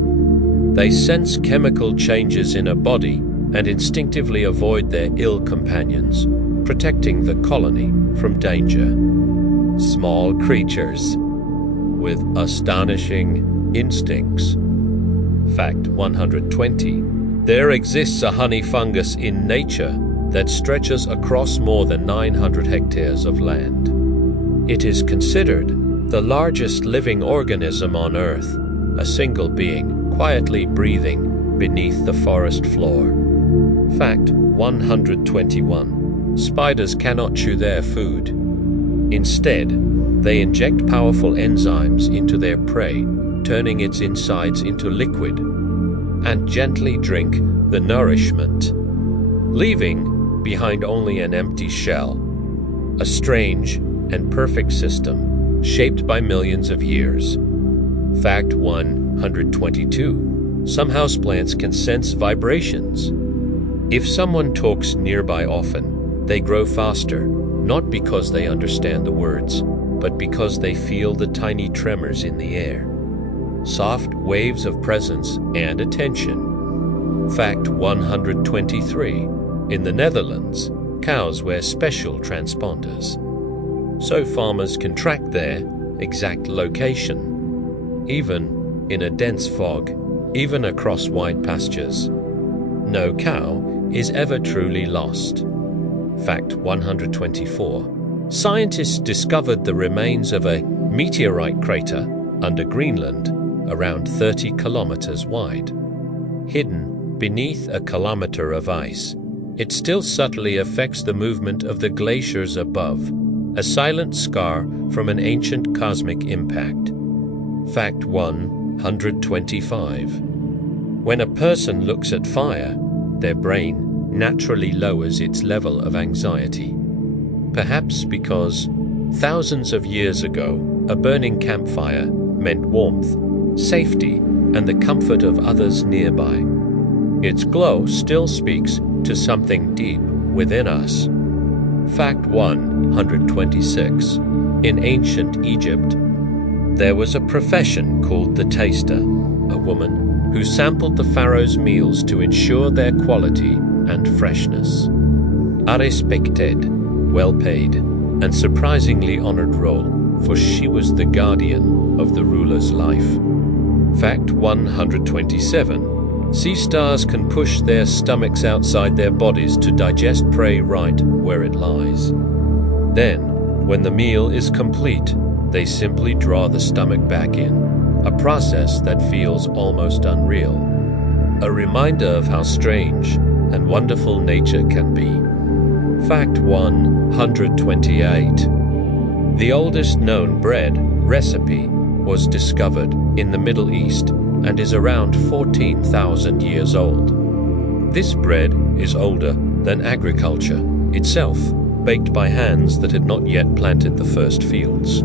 They sense chemical changes in a body and instinctively avoid their ill companions, protecting the colony from danger. Small creatures with astonishing instincts. Fact 120. There exists a honey fungus in nature that stretches across more than 900 hectares of land. It is considered the largest living organism on Earth, a single being quietly breathing beneath the forest floor. Fact 121. Spiders cannot chew their food. Instead, they inject powerful enzymes into their prey, turning its insides into liquid, and gently drink the nourishment, leaving behind only an empty shell. A strange and perfect system shaped by millions of years. Fact 122. Some houseplants can sense vibrations. If someone talks nearby often, they grow faster, not because they understand the words, but because they feel the tiny tremors in the air. Soft waves of presence and attention. Fact 123. In the Netherlands, cows wear special transponders, so farmers can track their exact location, even in a dense fog, even across wide pastures. No cow is ever truly lost. Fact 124. scientists discovered the remains of a meteorite crater under Greenland, around 30 kilometers wide. Hidden beneath a kilometer of ice, it still subtly affects the movement of the glaciers above, a silent scar from an ancient cosmic impact. Fact 125. When a person looks at fire, their brain naturally lowers its level of anxiety. Perhaps because thousands of years ago, a burning campfire meant warmth, safety, and the comfort of others nearby. Its glow still speaks to something deep within us. Fact 126. In ancient Egypt, there was a profession called the taster, a woman who sampled the pharaoh's meals to ensure their quality and freshness. A respected, well-paid, and surprisingly honored role, for she was the guardian of the ruler's life. Fact 127. Sea stars can push their stomachs outside their bodies to digest prey right where it lies. Then, when the meal is complete, they simply draw the stomach back in, a process that feels almost unreal. A reminder of how strange and wonderful nature can be. Fact 128. The oldest known bread recipe was discovered in the Middle East and is around 14,000 years old. This bread is older than agriculture itself, baked by hands that had not yet planted the first fields.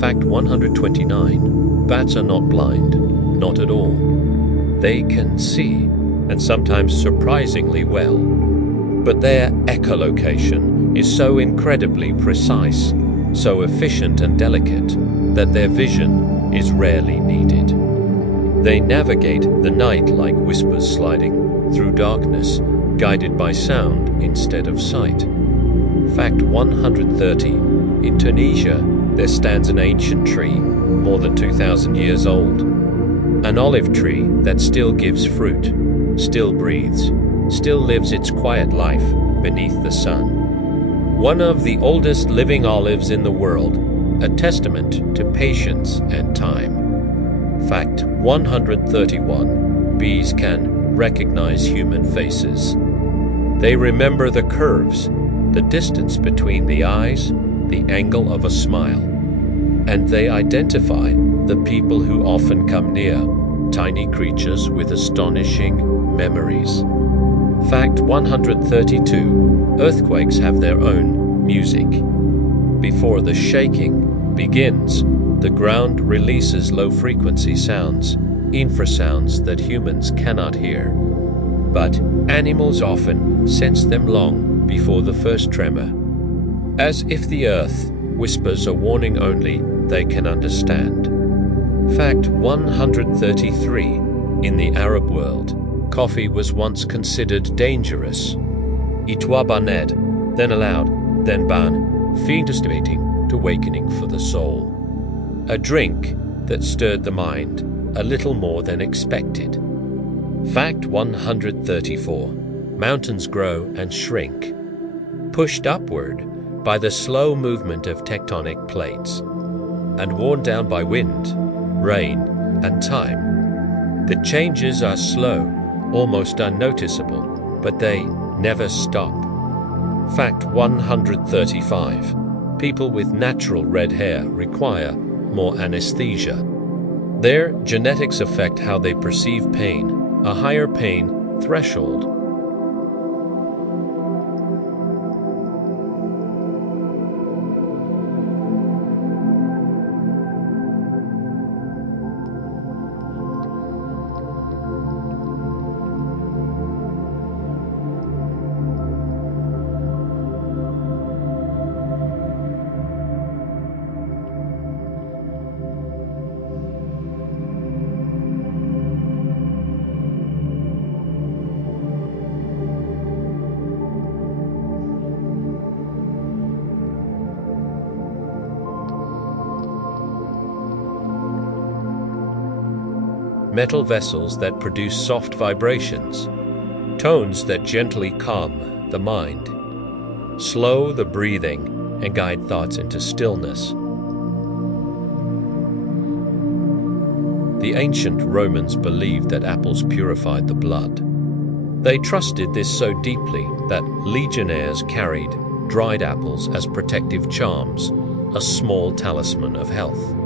Fact 129. Bats are not blind, not at all. They can see, and sometimes surprisingly well. But their echolocation is so incredibly precise, so efficient and delicate, that their vision is rarely needed. They navigate the night like whispers sliding through darkness, guided by sound instead of sight. Fact 130. In Tunisia, there stands an ancient tree, more than 2,000 years old. An olive tree that still gives fruit, still breathes, still lives its quiet life beneath the sun. One of the oldest living olives in the world, a testament to patience and time. Fact 131. Bees can recognize human faces. They remember the curves, the distance between the eyes, the angle of a smile, and they identify the people who often come near, tiny creatures with astonishing memories. Fact 132. Earthquakes have their own music. Before the shaking begins, the ground releases low-frequency sounds, infrasounds that humans cannot hear. But animals often sense them long before the first tremor, as if the earth whispers a warning only they can understand. Fact 133. In the Arab world, coffee was once considered dangerous. Itwa baned, then allowed, then ban, fiendestivating to awakening for the soul. A drink that stirred the mind a little more than expected. Fact 134. Mountains grow and shrink, pushed upward by the slow movement of tectonic plates, and worn down by wind, rain, and time. The changes are slow, almost unnoticeable, but they never stop. Fact 135. People with natural red hair require more anesthesia. Their genetics affect how they perceive pain, a higher pain threshold. Metal vessels that produce soft vibrations, tones that gently calm the mind, slow the breathing, and guide thoughts into stillness. The ancient Romans believed that apples purified the blood. They trusted this so deeply that legionnaires carried dried apples as protective charms, a small talisman of health.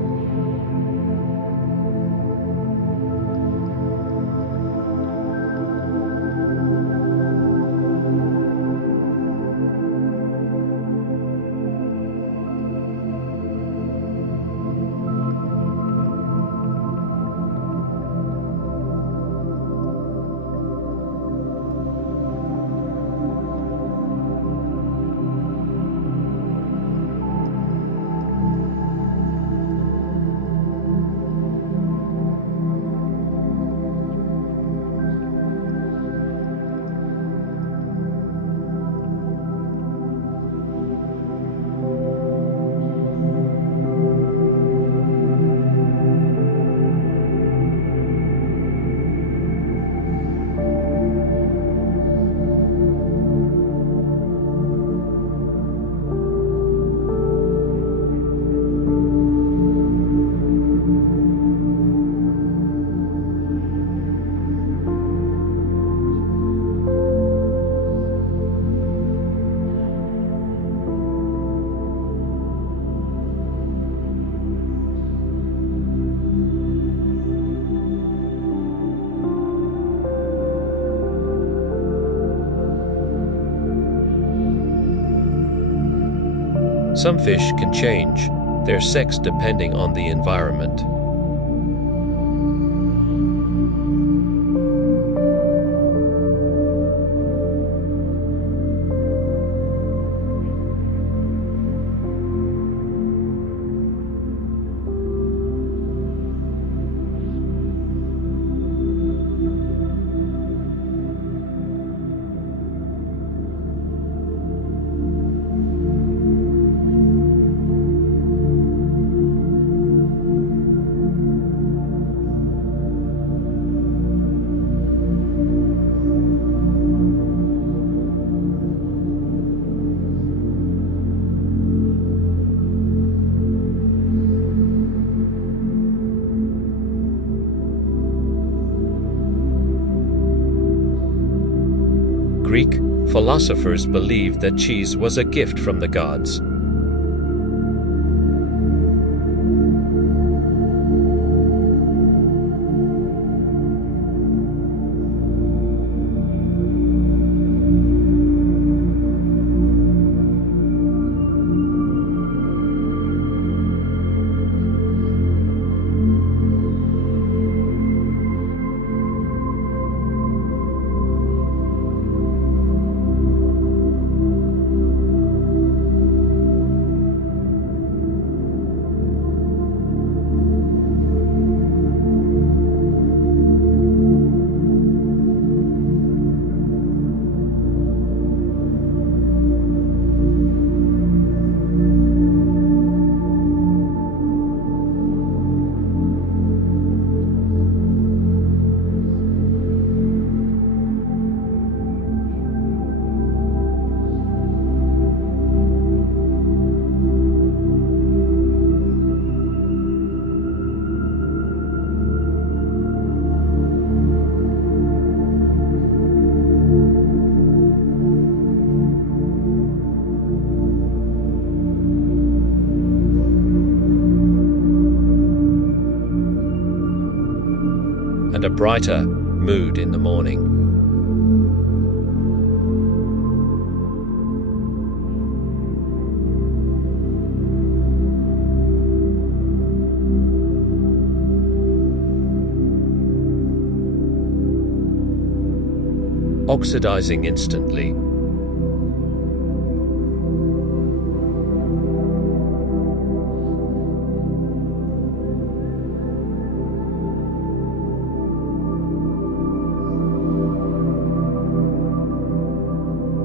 Some fish can change their sex depending on the environment. Greek philosophers believed that cheese was a gift from the gods. And a brighter mood in the morning. Oxidizing instantly.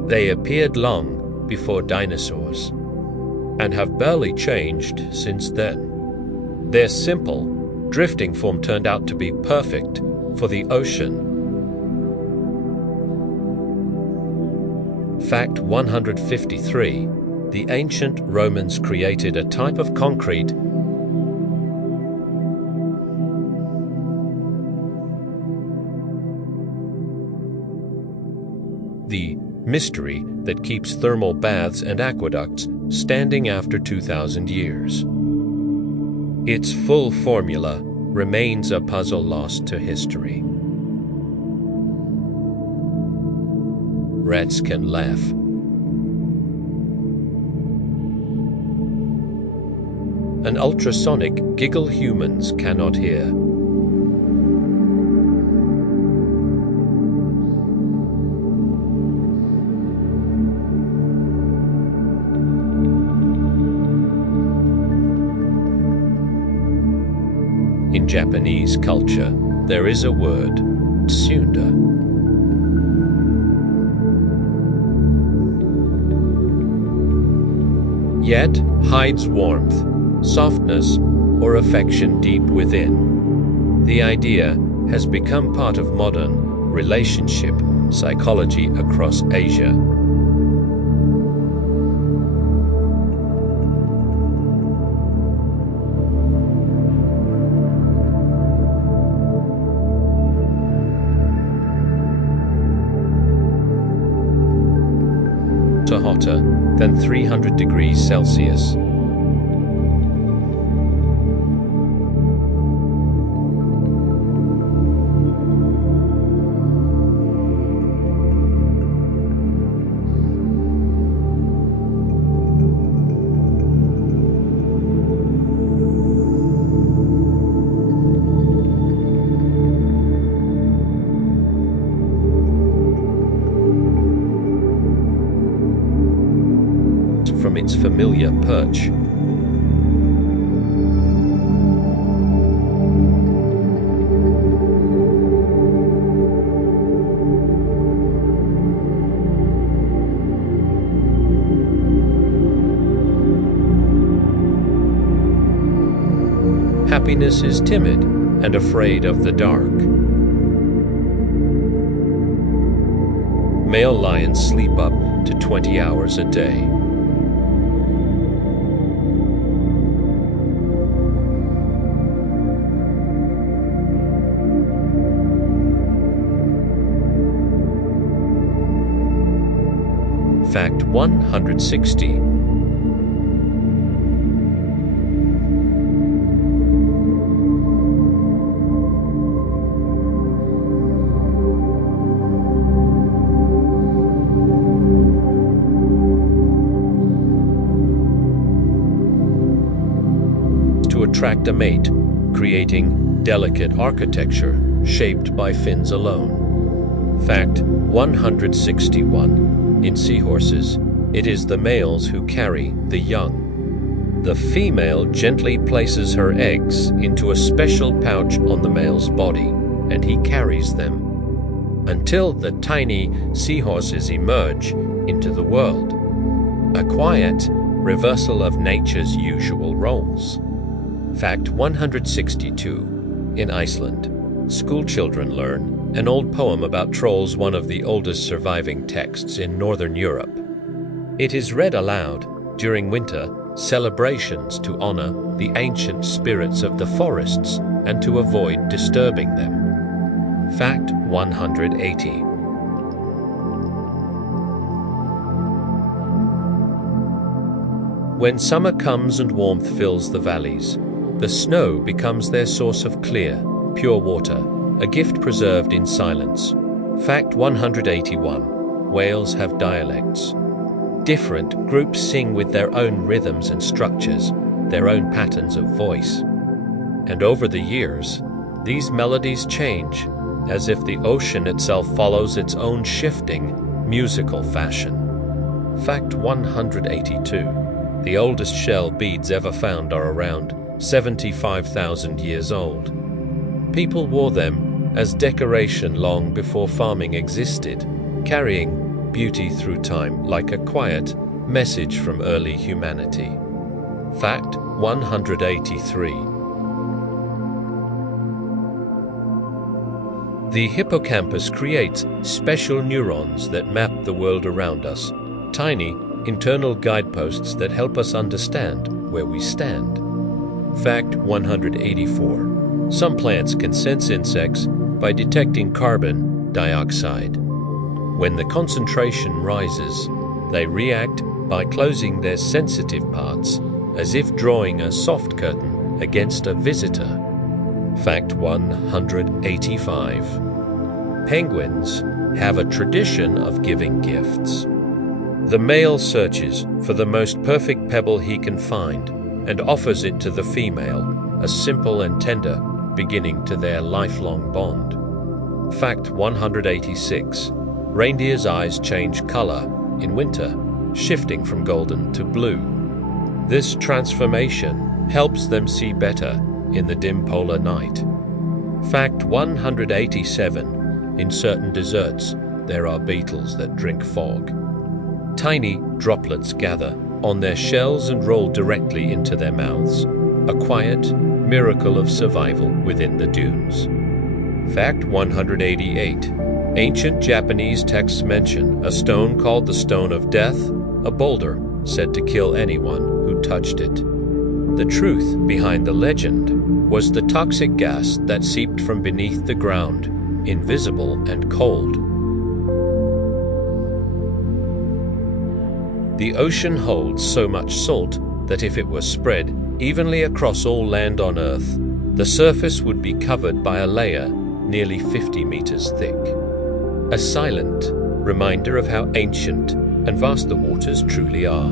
They appeared long before dinosaurs, and have barely changed since then. Their simple, drifting form turned out to be perfect for the ocean. Fact 153. The ancient Romans created a type of concrete the mystery that keeps thermal baths and aqueducts standing after 2,000 years. Its full formula remains a puzzle lost to history. Rats can laugh. An ultrasonic giggle humans cannot hear. In Japanese culture, there is a word, tsunda. Yet hides warmth, softness, or affection deep within. The idea has become part of modern relationship psychology across Asia. Hotter than 300 degrees Celsius. From its familiar perch. Happiness is timid and afraid of the dark. Male lions sleep up to 20 hours a day. Fact 160. To attract a mate, creating delicate architecture shaped by fins alone. Fact 161. In seahorses, it is the males who carry the young. The female gently places her eggs into a special pouch on the male's body, and he carries them until the tiny seahorses emerge into the world. A quiet reversal of nature's usual roles. Fact 162. In Iceland, school children learn an old poem about trolls, one of the oldest surviving texts in Northern Europe. It is read aloud during winter celebrations to honor the ancient spirits of the forests and to avoid disturbing them. Fact 180. When summer comes and warmth fills the valleys, the snow becomes their source of clear, pure water, a gift preserved in silence. Fact 181. Whales have dialects. Different groups sing with their own rhythms and structures, their own patterns of voice. And over the years, these melodies change, as if the ocean itself follows its own shifting, musical fashion. Fact 182. The oldest shell beads ever found are around 75,000 years old. People wore them as decoration long before farming existed, carrying beauty through time like a quiet message from early humanity. Fact 183. The hippocampus creates special neurons that map the world around us, tiny internal guideposts that help us understand where we stand. Fact 184. Some plants can sense insects by detecting carbon dioxide. When the concentration rises, they react by closing their sensitive parts, as if drawing a soft curtain against a visitor. Fact 185. Penguins have a tradition of giving gifts. The male searches for the most perfect pebble he can find and offers it to the female, a simple and tender beginning to their lifelong bond. Fact 186. Reindeer's eyes change color in winter, shifting from golden to blue. This transformation helps them see better in the dim polar night. Fact 187. In certain deserts, there are beetles that drink fog. Tiny droplets gather on their shells and roll directly into their mouths, a quiet miracle of survival within the dunes. Fact 188. Ancient Japanese texts mention a stone called the Stone of Death, a boulder said to kill anyone who touched it. The truth behind the legend was the toxic gas that seeped from beneath the ground, invisible and cold. The ocean holds so much salt that if it were spread evenly across all land on Earth, the surface would be covered by a layer nearly 50 meters thick. A silent reminder of how ancient and vast the waters truly are.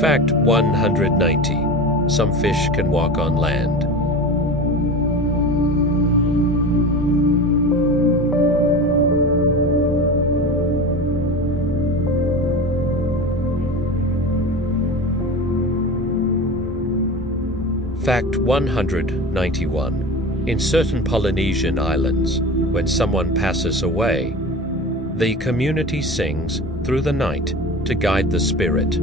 Fact 190. Some fish can walk on land. Fact 191. In certain Polynesian islands, when someone passes away, the community sings through the night to guide the spirit,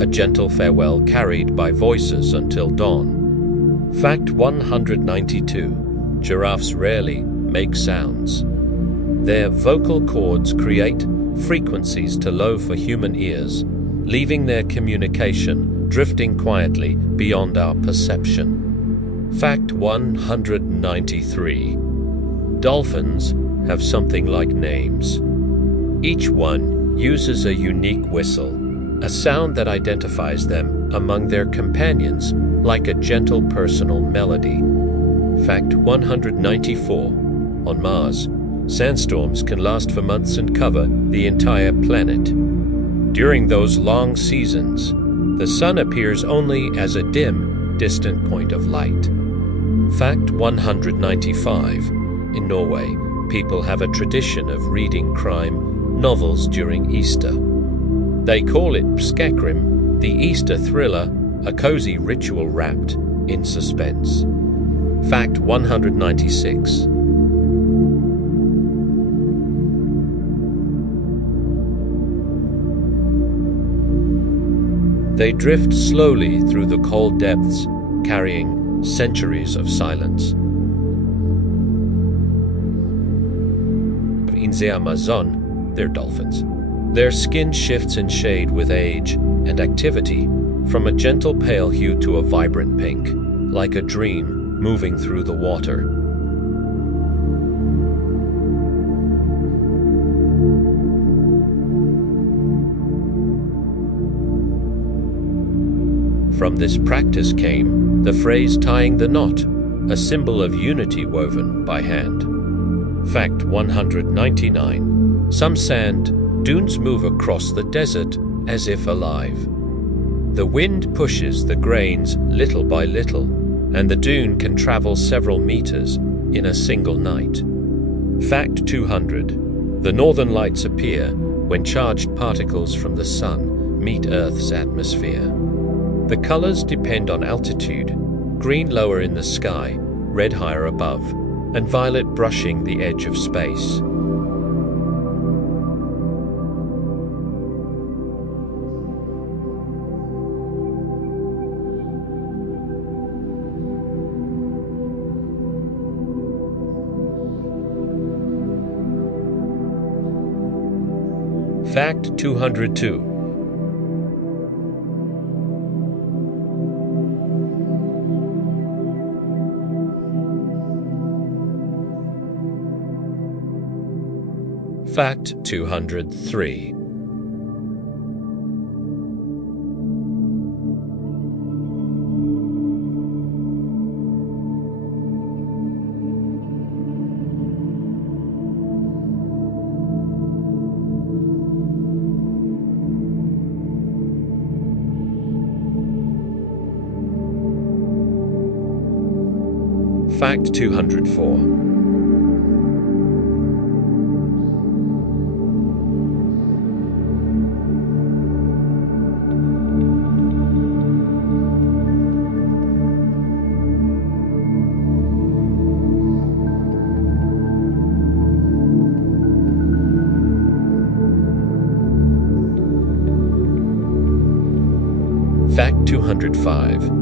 a gentle farewell carried by voices until dawn. Fact 192. Giraffes rarely make sounds. Their vocal cords create frequencies too low for human ears, leaving their communication drifting quietly beyond our perception. Fact 193. Dolphins have something like names. Each one uses a unique whistle, a sound that identifies them among their companions like a gentle personal melody. Fact 194. On Mars, sandstorms can last for months and cover the entire planet. During those long seasons, the sun appears only as a dim, distant point of light. Fact 195. In Norway, people have a tradition of reading crime novels during Easter. They call it skrekrim, the Easter thriller, a cozy ritual wrapped in suspense. Fact 196. They drift slowly through the cold depths, carrying centuries of silence. In the Amazon, they're dolphins. Their skin shifts in shade with age and activity, from a gentle pale hue to a vibrant pink, like a dream moving through the water. From this practice came the phrase tying the knot, a symbol of unity woven by hand. Fact 199. Some sand dunes move across the desert as if alive. The wind pushes the grains little by little, and the dune can travel several meters in a single night. Fact 200. The northern lights appear when charged particles from the sun meet Earth's atmosphere. The colors depend on altitude, green lower in the sky, red higher above, and violet brushing the edge of space. Fact 202. Fact 203. Fact 204. Fact 205.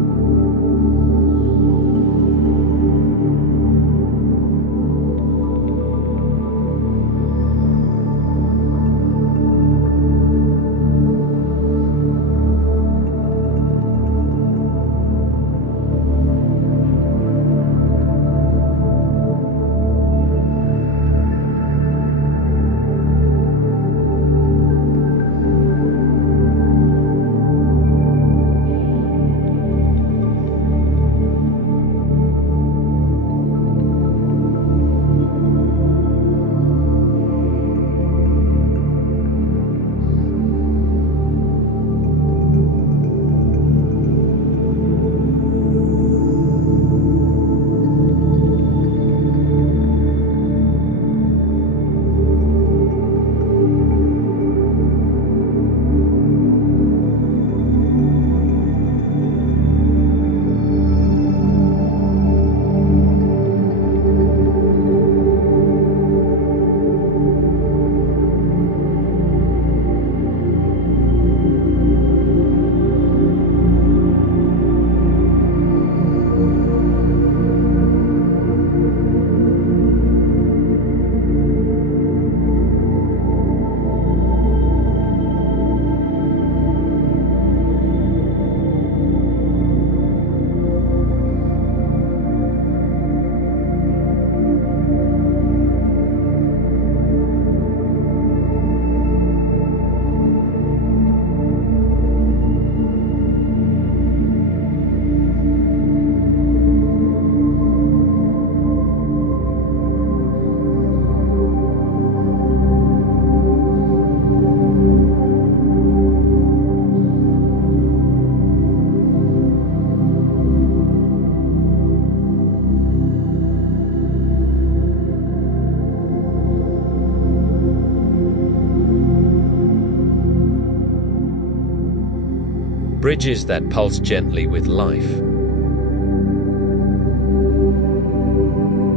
Bridges that pulse gently with life.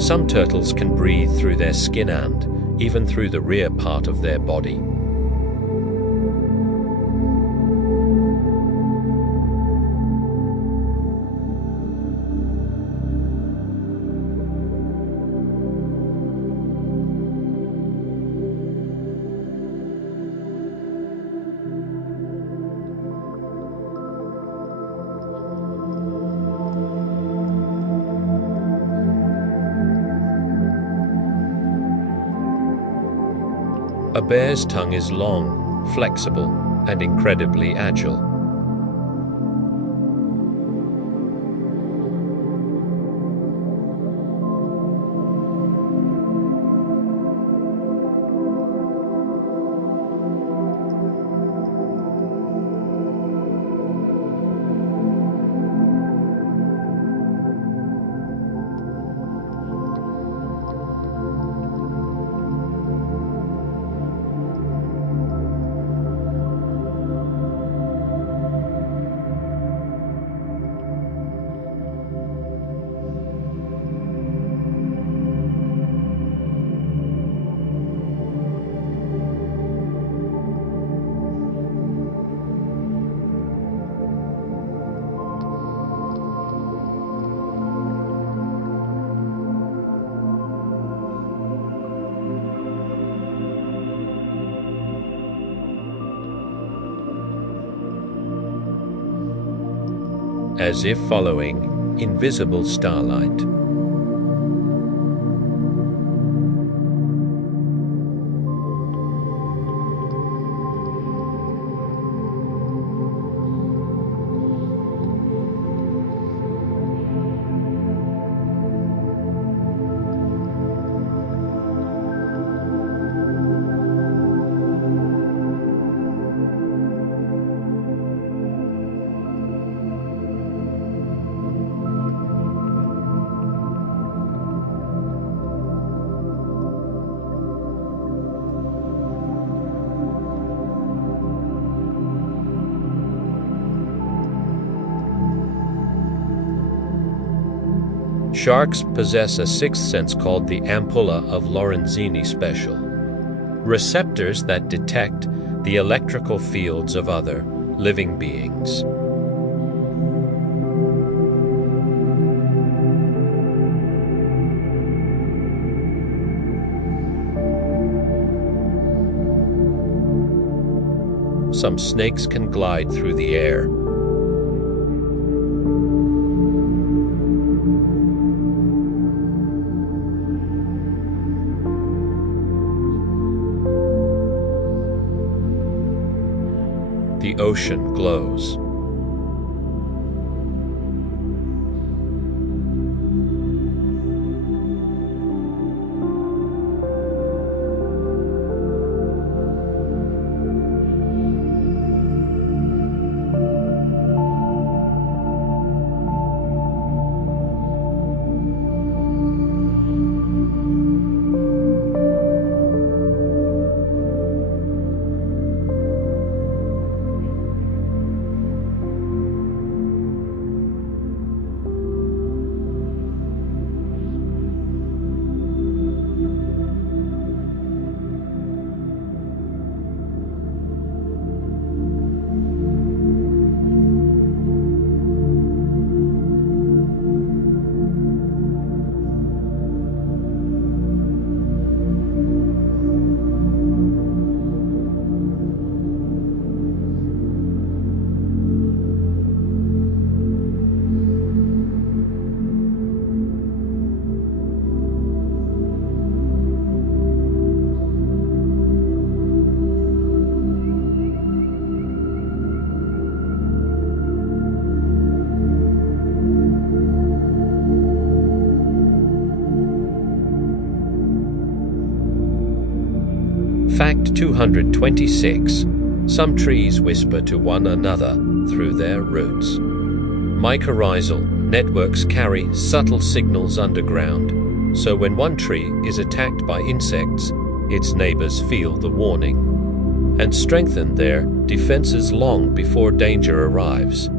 Some turtles can breathe through their skin and even through the rear part of their body. A bear's tongue is long, flexible, and incredibly agile. As if following invisible starlight. Sharks possess a sixth sense called the ampulla of Lorenzini special, receptors that detect the electrical fields of other living beings. Some snakes can glide through the air. The ocean glows. Fact 226. Some trees whisper to one another through their roots. Mycorrhizal networks carry subtle signals underground, so when one tree is attacked by insects, its neighbors feel the warning and strengthen their defenses long before danger arrives.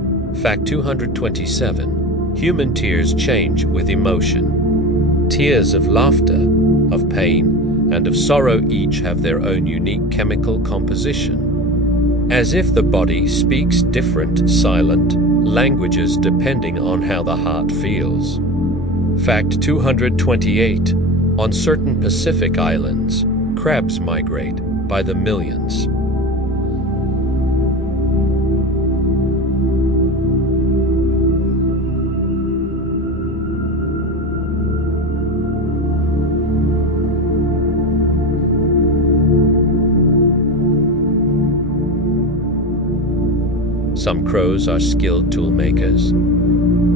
Fact 227. Human tears change with emotion. Tears of laughter, of pain, and of sorrow each have their own unique chemical composition, as if the body speaks different, silent languages depending on how the heart feels. Fact 228. On certain Pacific islands, crabs migrate by the millions. Some crows are skilled tool makers.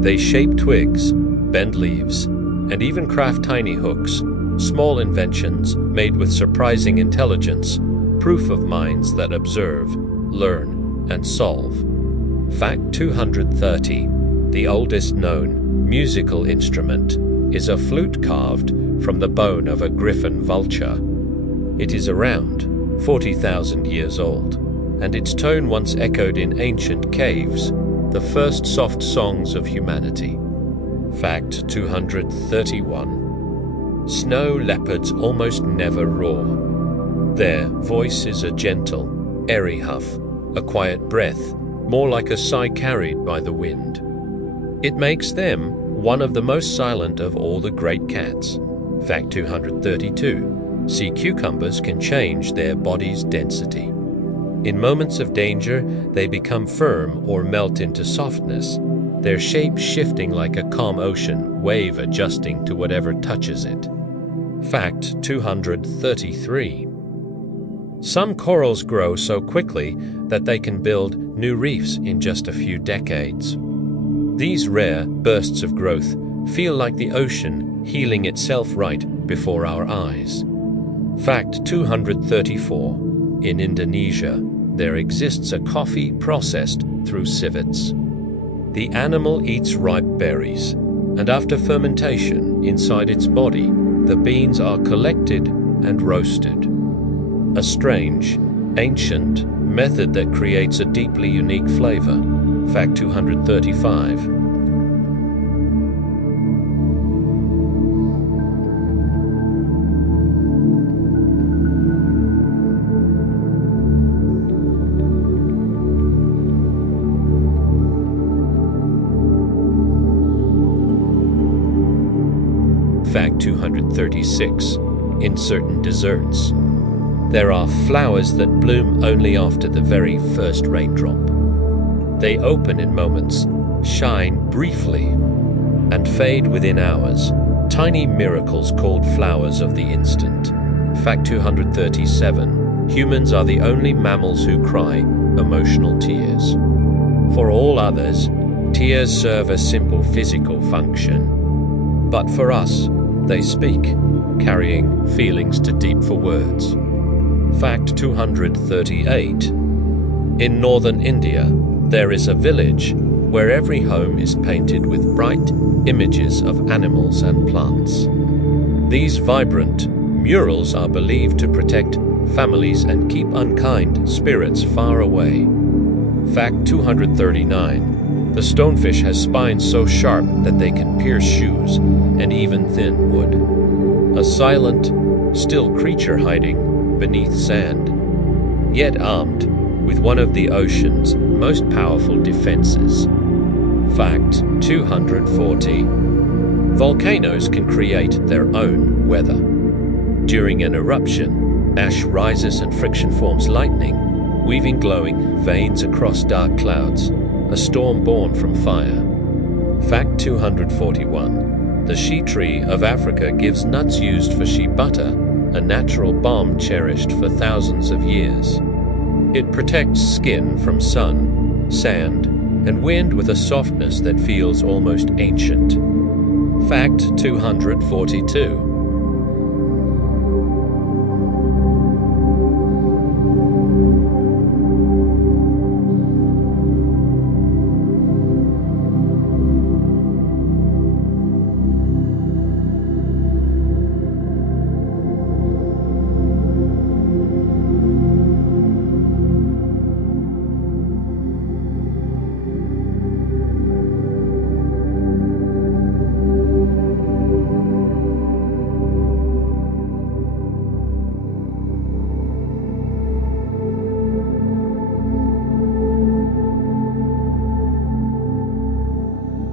They shape twigs, bend leaves, and even craft tiny hooks, small inventions made with surprising intelligence, proof of minds that observe, learn, and solve. Fact 230. The oldest known musical instrument is a flute carved from the bone of a griffon vulture. It is around 40,000 years old, and its tone once echoed in ancient caves, the first soft songs of humanity. Fact 231. Snow leopards almost never roar. Their voice is a gentle, airy huff, a quiet breath, more like a sigh carried by the wind. It makes them one of the most silent of all the great cats. Fact 232. Sea cucumbers can change their body's density. In moments of danger, they become firm or melt into softness, their shape shifting like a calm ocean wave adjusting to whatever touches it. Fact 233. Some corals grow so quickly that they can build new reefs in just a few decades. These rare bursts of growth feel like the ocean healing itself right before our eyes. Fact 234. In Indonesia, there exists a coffee processed through civets. The animal eats ripe berries, and after fermentation inside its body, the beans are collected and roasted. A strange, ancient method that creates a deeply unique flavor. Fact 235. Fact 236. In certain desserts, there are flowers that bloom only after the very first raindrop. They open in moments, shine briefly, and fade within hours. Tiny miracles called flowers of the instant. Fact 237. Humans are the only mammals who cry emotional tears. For all others, tears serve a simple physical function. But for us, they speak, carrying feelings too deep for words. Fact 238. In northern India, there is a village where every home is painted with bright images of animals and plants. These vibrant murals are believed to protect families and keep unkind spirits far away. Fact 239. The stonefish has spines so sharp that they can pierce shoes and even thin wood. A silent, still creature hiding beneath sand, yet armed with one of the ocean's most powerful defenses. Fact 240. Volcanoes can create their own weather. During an eruption, ash rises and friction forms lightning, weaving glowing veins across dark clouds, a storm born from fire. Fact 241. The shea tree of Africa gives nuts used for shea butter, a natural balm cherished for thousands of years. It protects skin from sun, sand, and wind with a softness that feels almost ancient. Fact 242.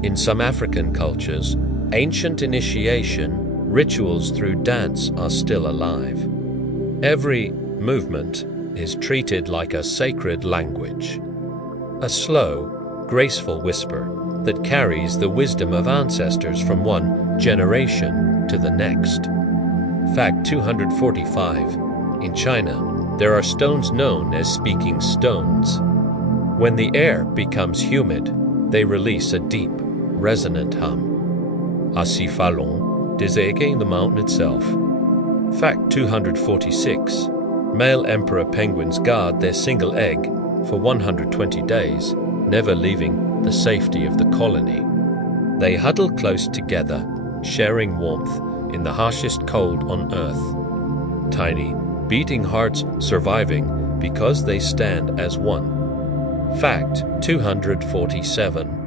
In some African cultures, ancient initiation rituals through dance are still alive. Every movement is treated like a sacred language, a slow, graceful whisper that carries the wisdom of ancestors from one generation to the next. Fact 245. In China, there are stones known as speaking stones. When the air becomes humid, they release a deep, resonant hum, a siffalon, echoing the mountain itself. Fact 246. Male emperor penguins guard their single egg for 120 days, never leaving the safety of the colony. They huddle close together, sharing warmth in the harshest cold on Earth. Tiny, beating hearts surviving because they stand as one. Fact 247.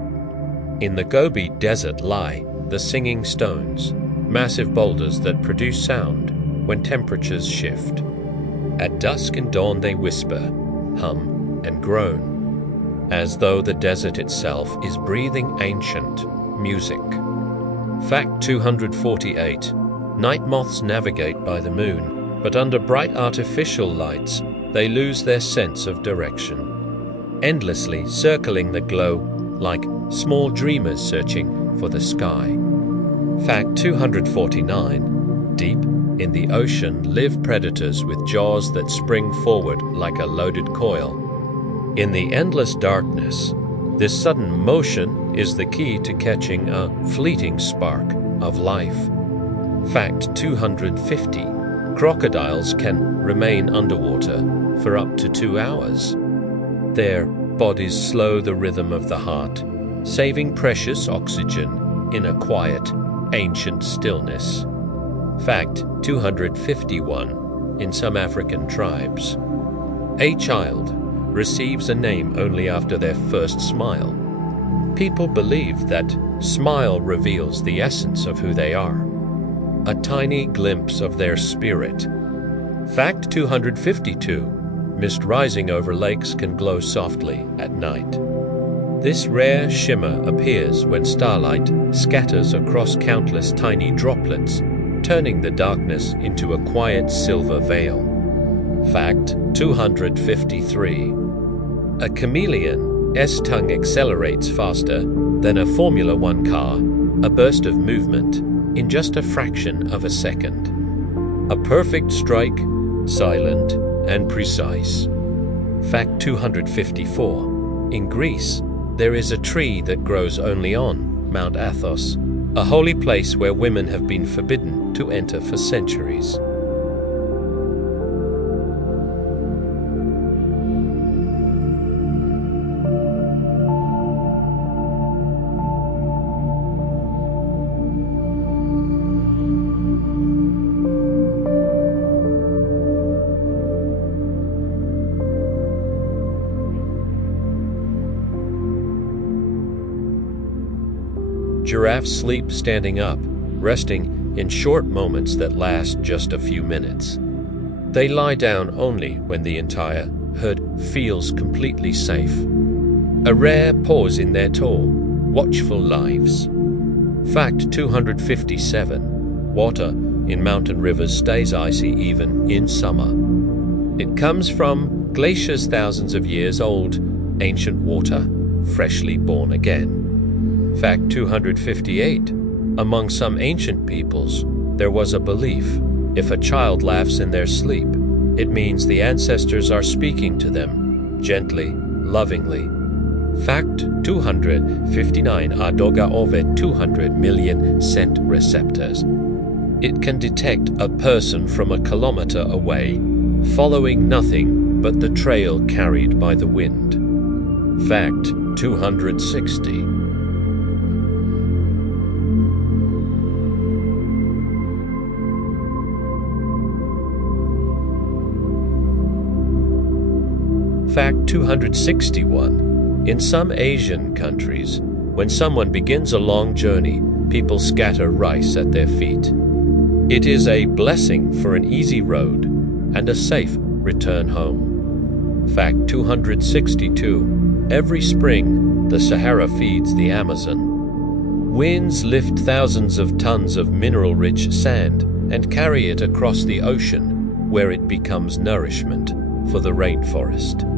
In the Gobi Desert lie the singing stones, massive boulders that produce sound when temperatures shift. At dusk and dawn they whisper, hum, and groan, as though the desert itself is breathing ancient music. Fact 248. Night moths navigate by the moon, but under bright artificial lights they lose their sense of direction, endlessly circling the glow like small dreamers searching for the sky. Fact 249. Deep in the ocean live predators with jaws that spring forward like a loaded coil. In the endless darkness, this sudden motion is the key to catching a fleeting spark of life. Fact 250. Crocodiles can remain underwater for up to 2 hours. Their bodies slow the rhythm of the heart, saving precious oxygen in a quiet, ancient stillness. Fact 251. In some African tribes, a child receives a name only after their first smile. People believe that smile reveals the essence of who they are, a tiny glimpse of their spirit. Fact 252. Mist rising over lakes can glow softly at night. This rare shimmer appears when starlight scatters across countless tiny droplets, turning the darkness into a quiet silver veil. Fact 253. A chameleon's tongue accelerates faster than a Formula One car, a burst of movement, in just a fraction of a second. A perfect strike, silent and precise. Fact 254. In Greece, there is a tree that grows only on Mount Athos, a holy place where women have been forbidden to enter for centuries. Giraffes sleep standing up, resting in short moments that last just a few minutes. They lie down only when the entire herd feels completely safe. A rare pause in their tall, watchful lives. Fact 257. Water in mountain rivers stays icy even in summer. It comes from glaciers thousands of years old, ancient water, freshly born again. Fact 258. Among some ancient peoples, there was a belief: if a child laughs in their sleep, it means the ancestors are speaking to them, gently, lovingly. Fact 259. A dog over 200 million scent receptors. It can detect a person from a kilometer away, following nothing but the trail carried by the wind. Fact 260. Fact 261. In some Asian countries, when someone begins a long journey, people scatter rice at their feet. It is a blessing for an easy road and a safe return home. Fact 262. Every spring, the Sahara feeds the Amazon. Winds lift thousands of tons of mineral-rich sand and carry it across the ocean, where it becomes nourishment for the rainforest.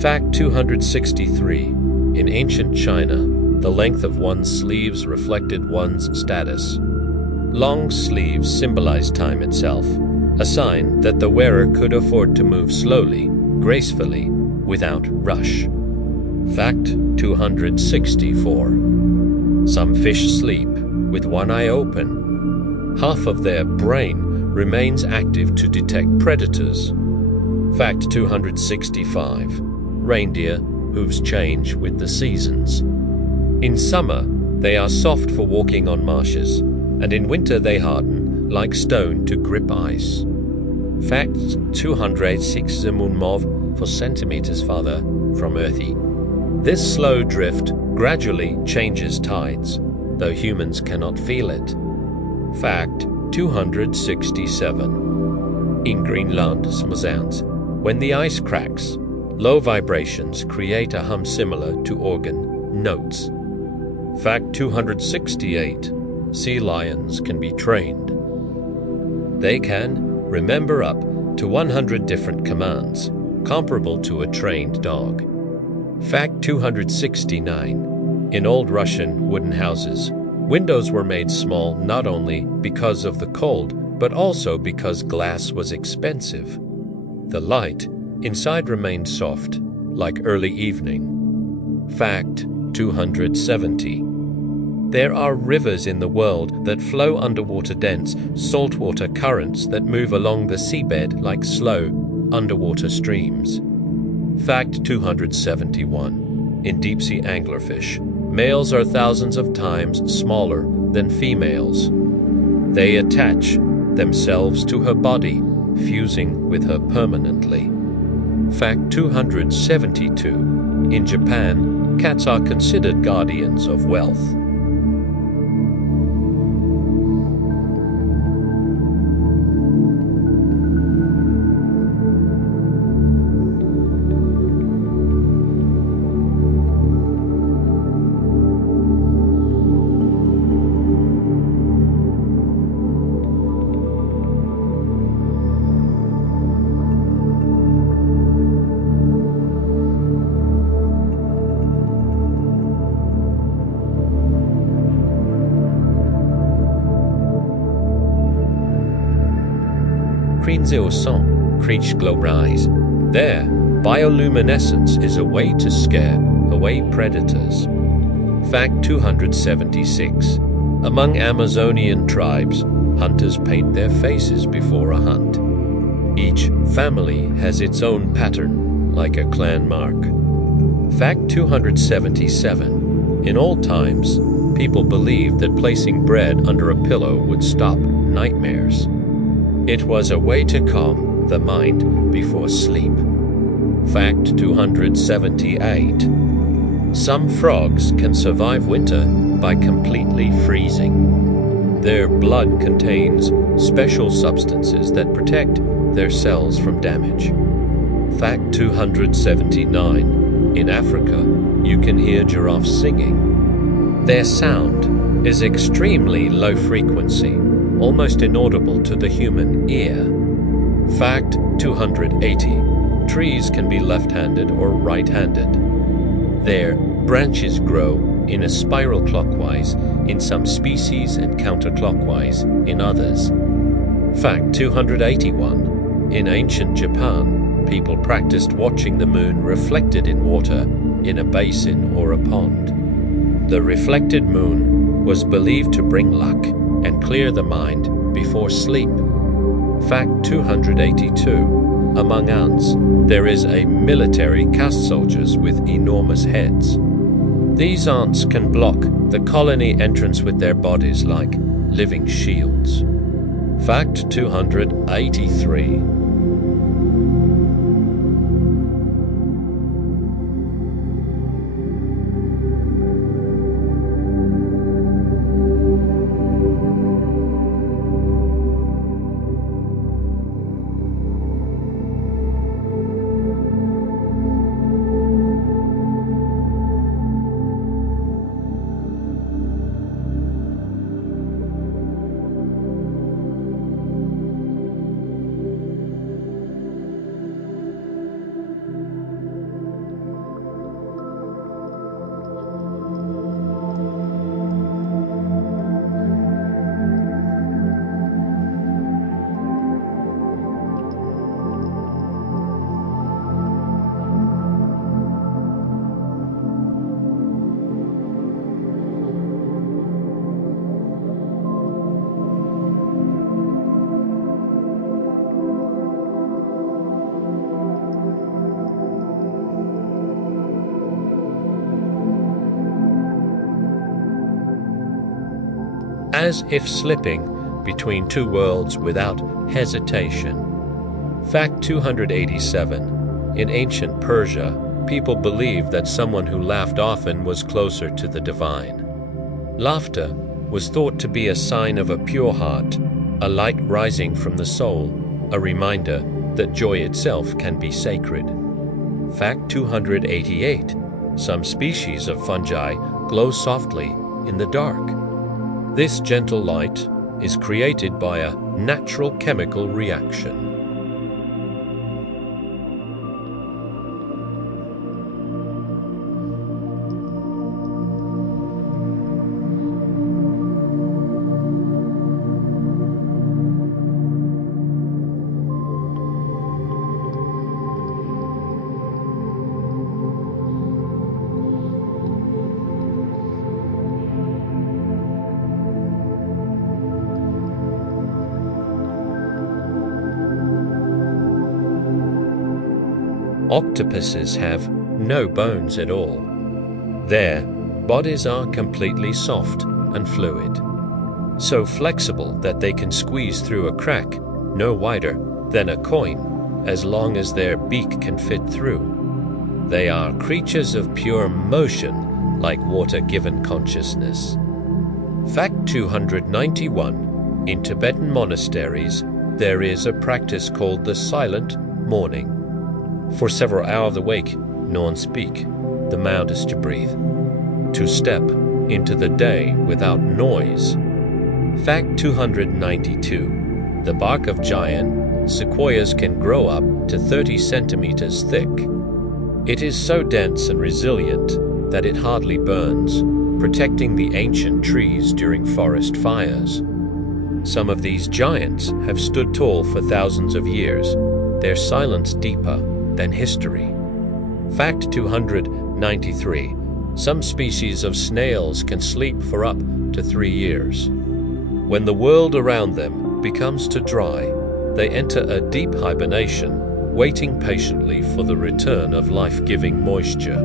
Fact 263. In ancient China, the length of one's sleeves reflected one's status. Long sleeves symbolized time itself, a sign that the wearer could afford to move slowly, gracefully, without rush. Fact 264. Some fish sleep with one eye open. Half of their brain remains active to detect predators. Fact 265. Reindeer hooves change with the seasons. In summer, they are soft for walking on marshes, and in winter they harden like stone to grip ice. Fact 206. The moon move 4 centimeters farther from Earthy. This slow drift gradually changes tides, though humans cannot feel it. Fact 267. In Greenland, sounds. When the ice cracks, low vibrations create a hum similar to organ notes. Fact 268. Sea lions can be trained. They can remember up to 100 different commands, comparable to a trained dog. Fact 269. In old Russian wooden houses, windows were made small not only because of the cold, but also because glass was expensive. The light inside remained soft, like early evening. Fact 270. There are rivers in the world that flow underwater dense, saltwater currents that move along the seabed like slow, underwater streams. Fact 271. In deep-sea anglerfish, males are thousands of times smaller than females. They attach themselves to her body, fusing with her permanently. Fact 272. In Japan, cats are considered guardians of wealth. endocrines au sang, creech glow rise. There, bioluminescence is a way to scare away predators. Fact 276. Among Amazonian tribes, hunters paint their faces before a hunt. Each family has its own pattern, like a clan mark. Fact 277. In old times, people believed that placing bread under a pillow would stop nightmares. It was a way to calm the mind before sleep. Fact 278. Some frogs can survive winter by completely freezing. Their blood contains special substances that protect their cells from damage. Fact 279. In Africa, you can hear giraffes singing. Their sound is extremely low frequency, almost inaudible to the human ear. Fact 280. Trees can be left-handed or right-handed. Their branches grow in a spiral clockwise in some species and counterclockwise in others. Fact 281. In ancient Japan, people practiced watching the moon reflected in water in a basin or a pond. The reflected moon was believed to bring luck and clear the mind before sleep. Fact 282. Among ants, there is a military caste soldiers with enormous heads. These ants can block the colony entrance with their bodies like living shields. Fact 283. As if slipping between two worlds without hesitation. Fact 287. In ancient Persia, people believed that someone who laughed often was closer to the divine. Laughter was thought to be a sign of a pure heart, a light rising from the soul, a reminder that joy itself can be sacred. Fact 288. Some species of fungi glow softly in the dark. This gentle light is created by a natural chemical reaction. Octopuses have no bones at all. Their bodies are completely soft and fluid, so flexible that they can squeeze through a crack no wider than a coin as long as their beak can fit through. They are creatures of pure motion, like water given consciousness. Fact 291. In Tibetan monasteries, there is a practice called the silent morning. For several hours awake, no one speak, the mouth is to breathe, to step into the day without noise. Fact 292. The bark of giant sequoias can grow up to 30 centimeters thick. It is so dense and resilient that it hardly burns, protecting the ancient trees during forest fires. Some of these giants have stood tall for thousands of years, their silence deeper than history. Fact 293. Some species of snails can sleep for up to 3 years. When the world around them becomes to dry, they enter a deep hibernation, waiting patiently for the return of life-giving moisture.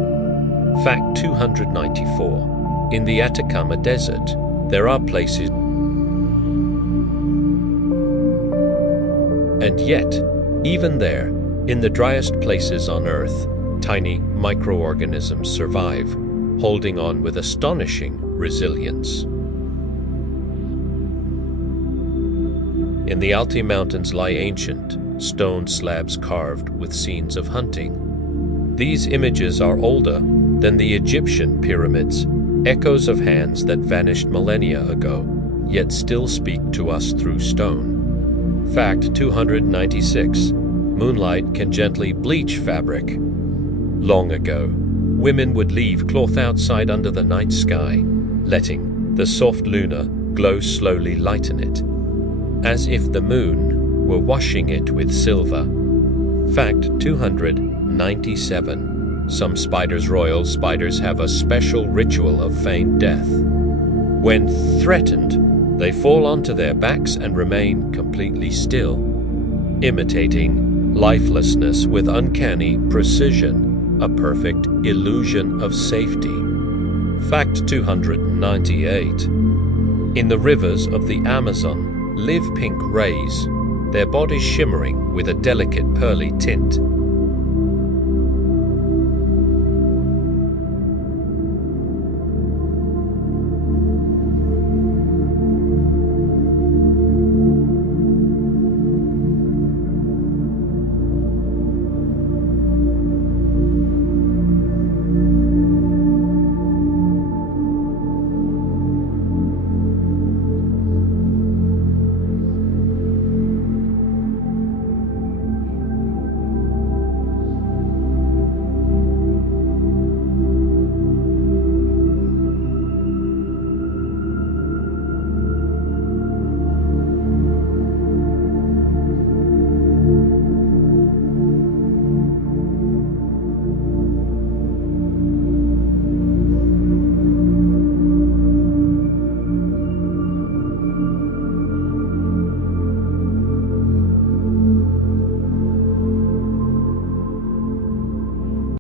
Fact 294. In the Atacama Desert, there are places, and yet, even there, in the driest places on Earth, tiny microorganisms survive, holding on with astonishing resilience. In the Alti Mountains lie ancient, stone slabs carved with scenes of hunting. These images are older than the Egyptian pyramids, echoes of hands that vanished millennia ago, yet still speak to us through stone. Fact 296. Moonlight can gently bleach fabric. Long ago, women would leave cloth outside under the night sky, letting the soft lunar glow slowly lighten it, as if the moon were washing it with silver. Fact 297. Some royal spiders have a special ritual of feigned death. When threatened, they fall onto their backs and remain completely still, imitating lifelessness with uncanny precision, a perfect illusion of safety. Fact 298. In the rivers of the Amazon live pink rays, their bodies shimmering with a delicate pearly tint.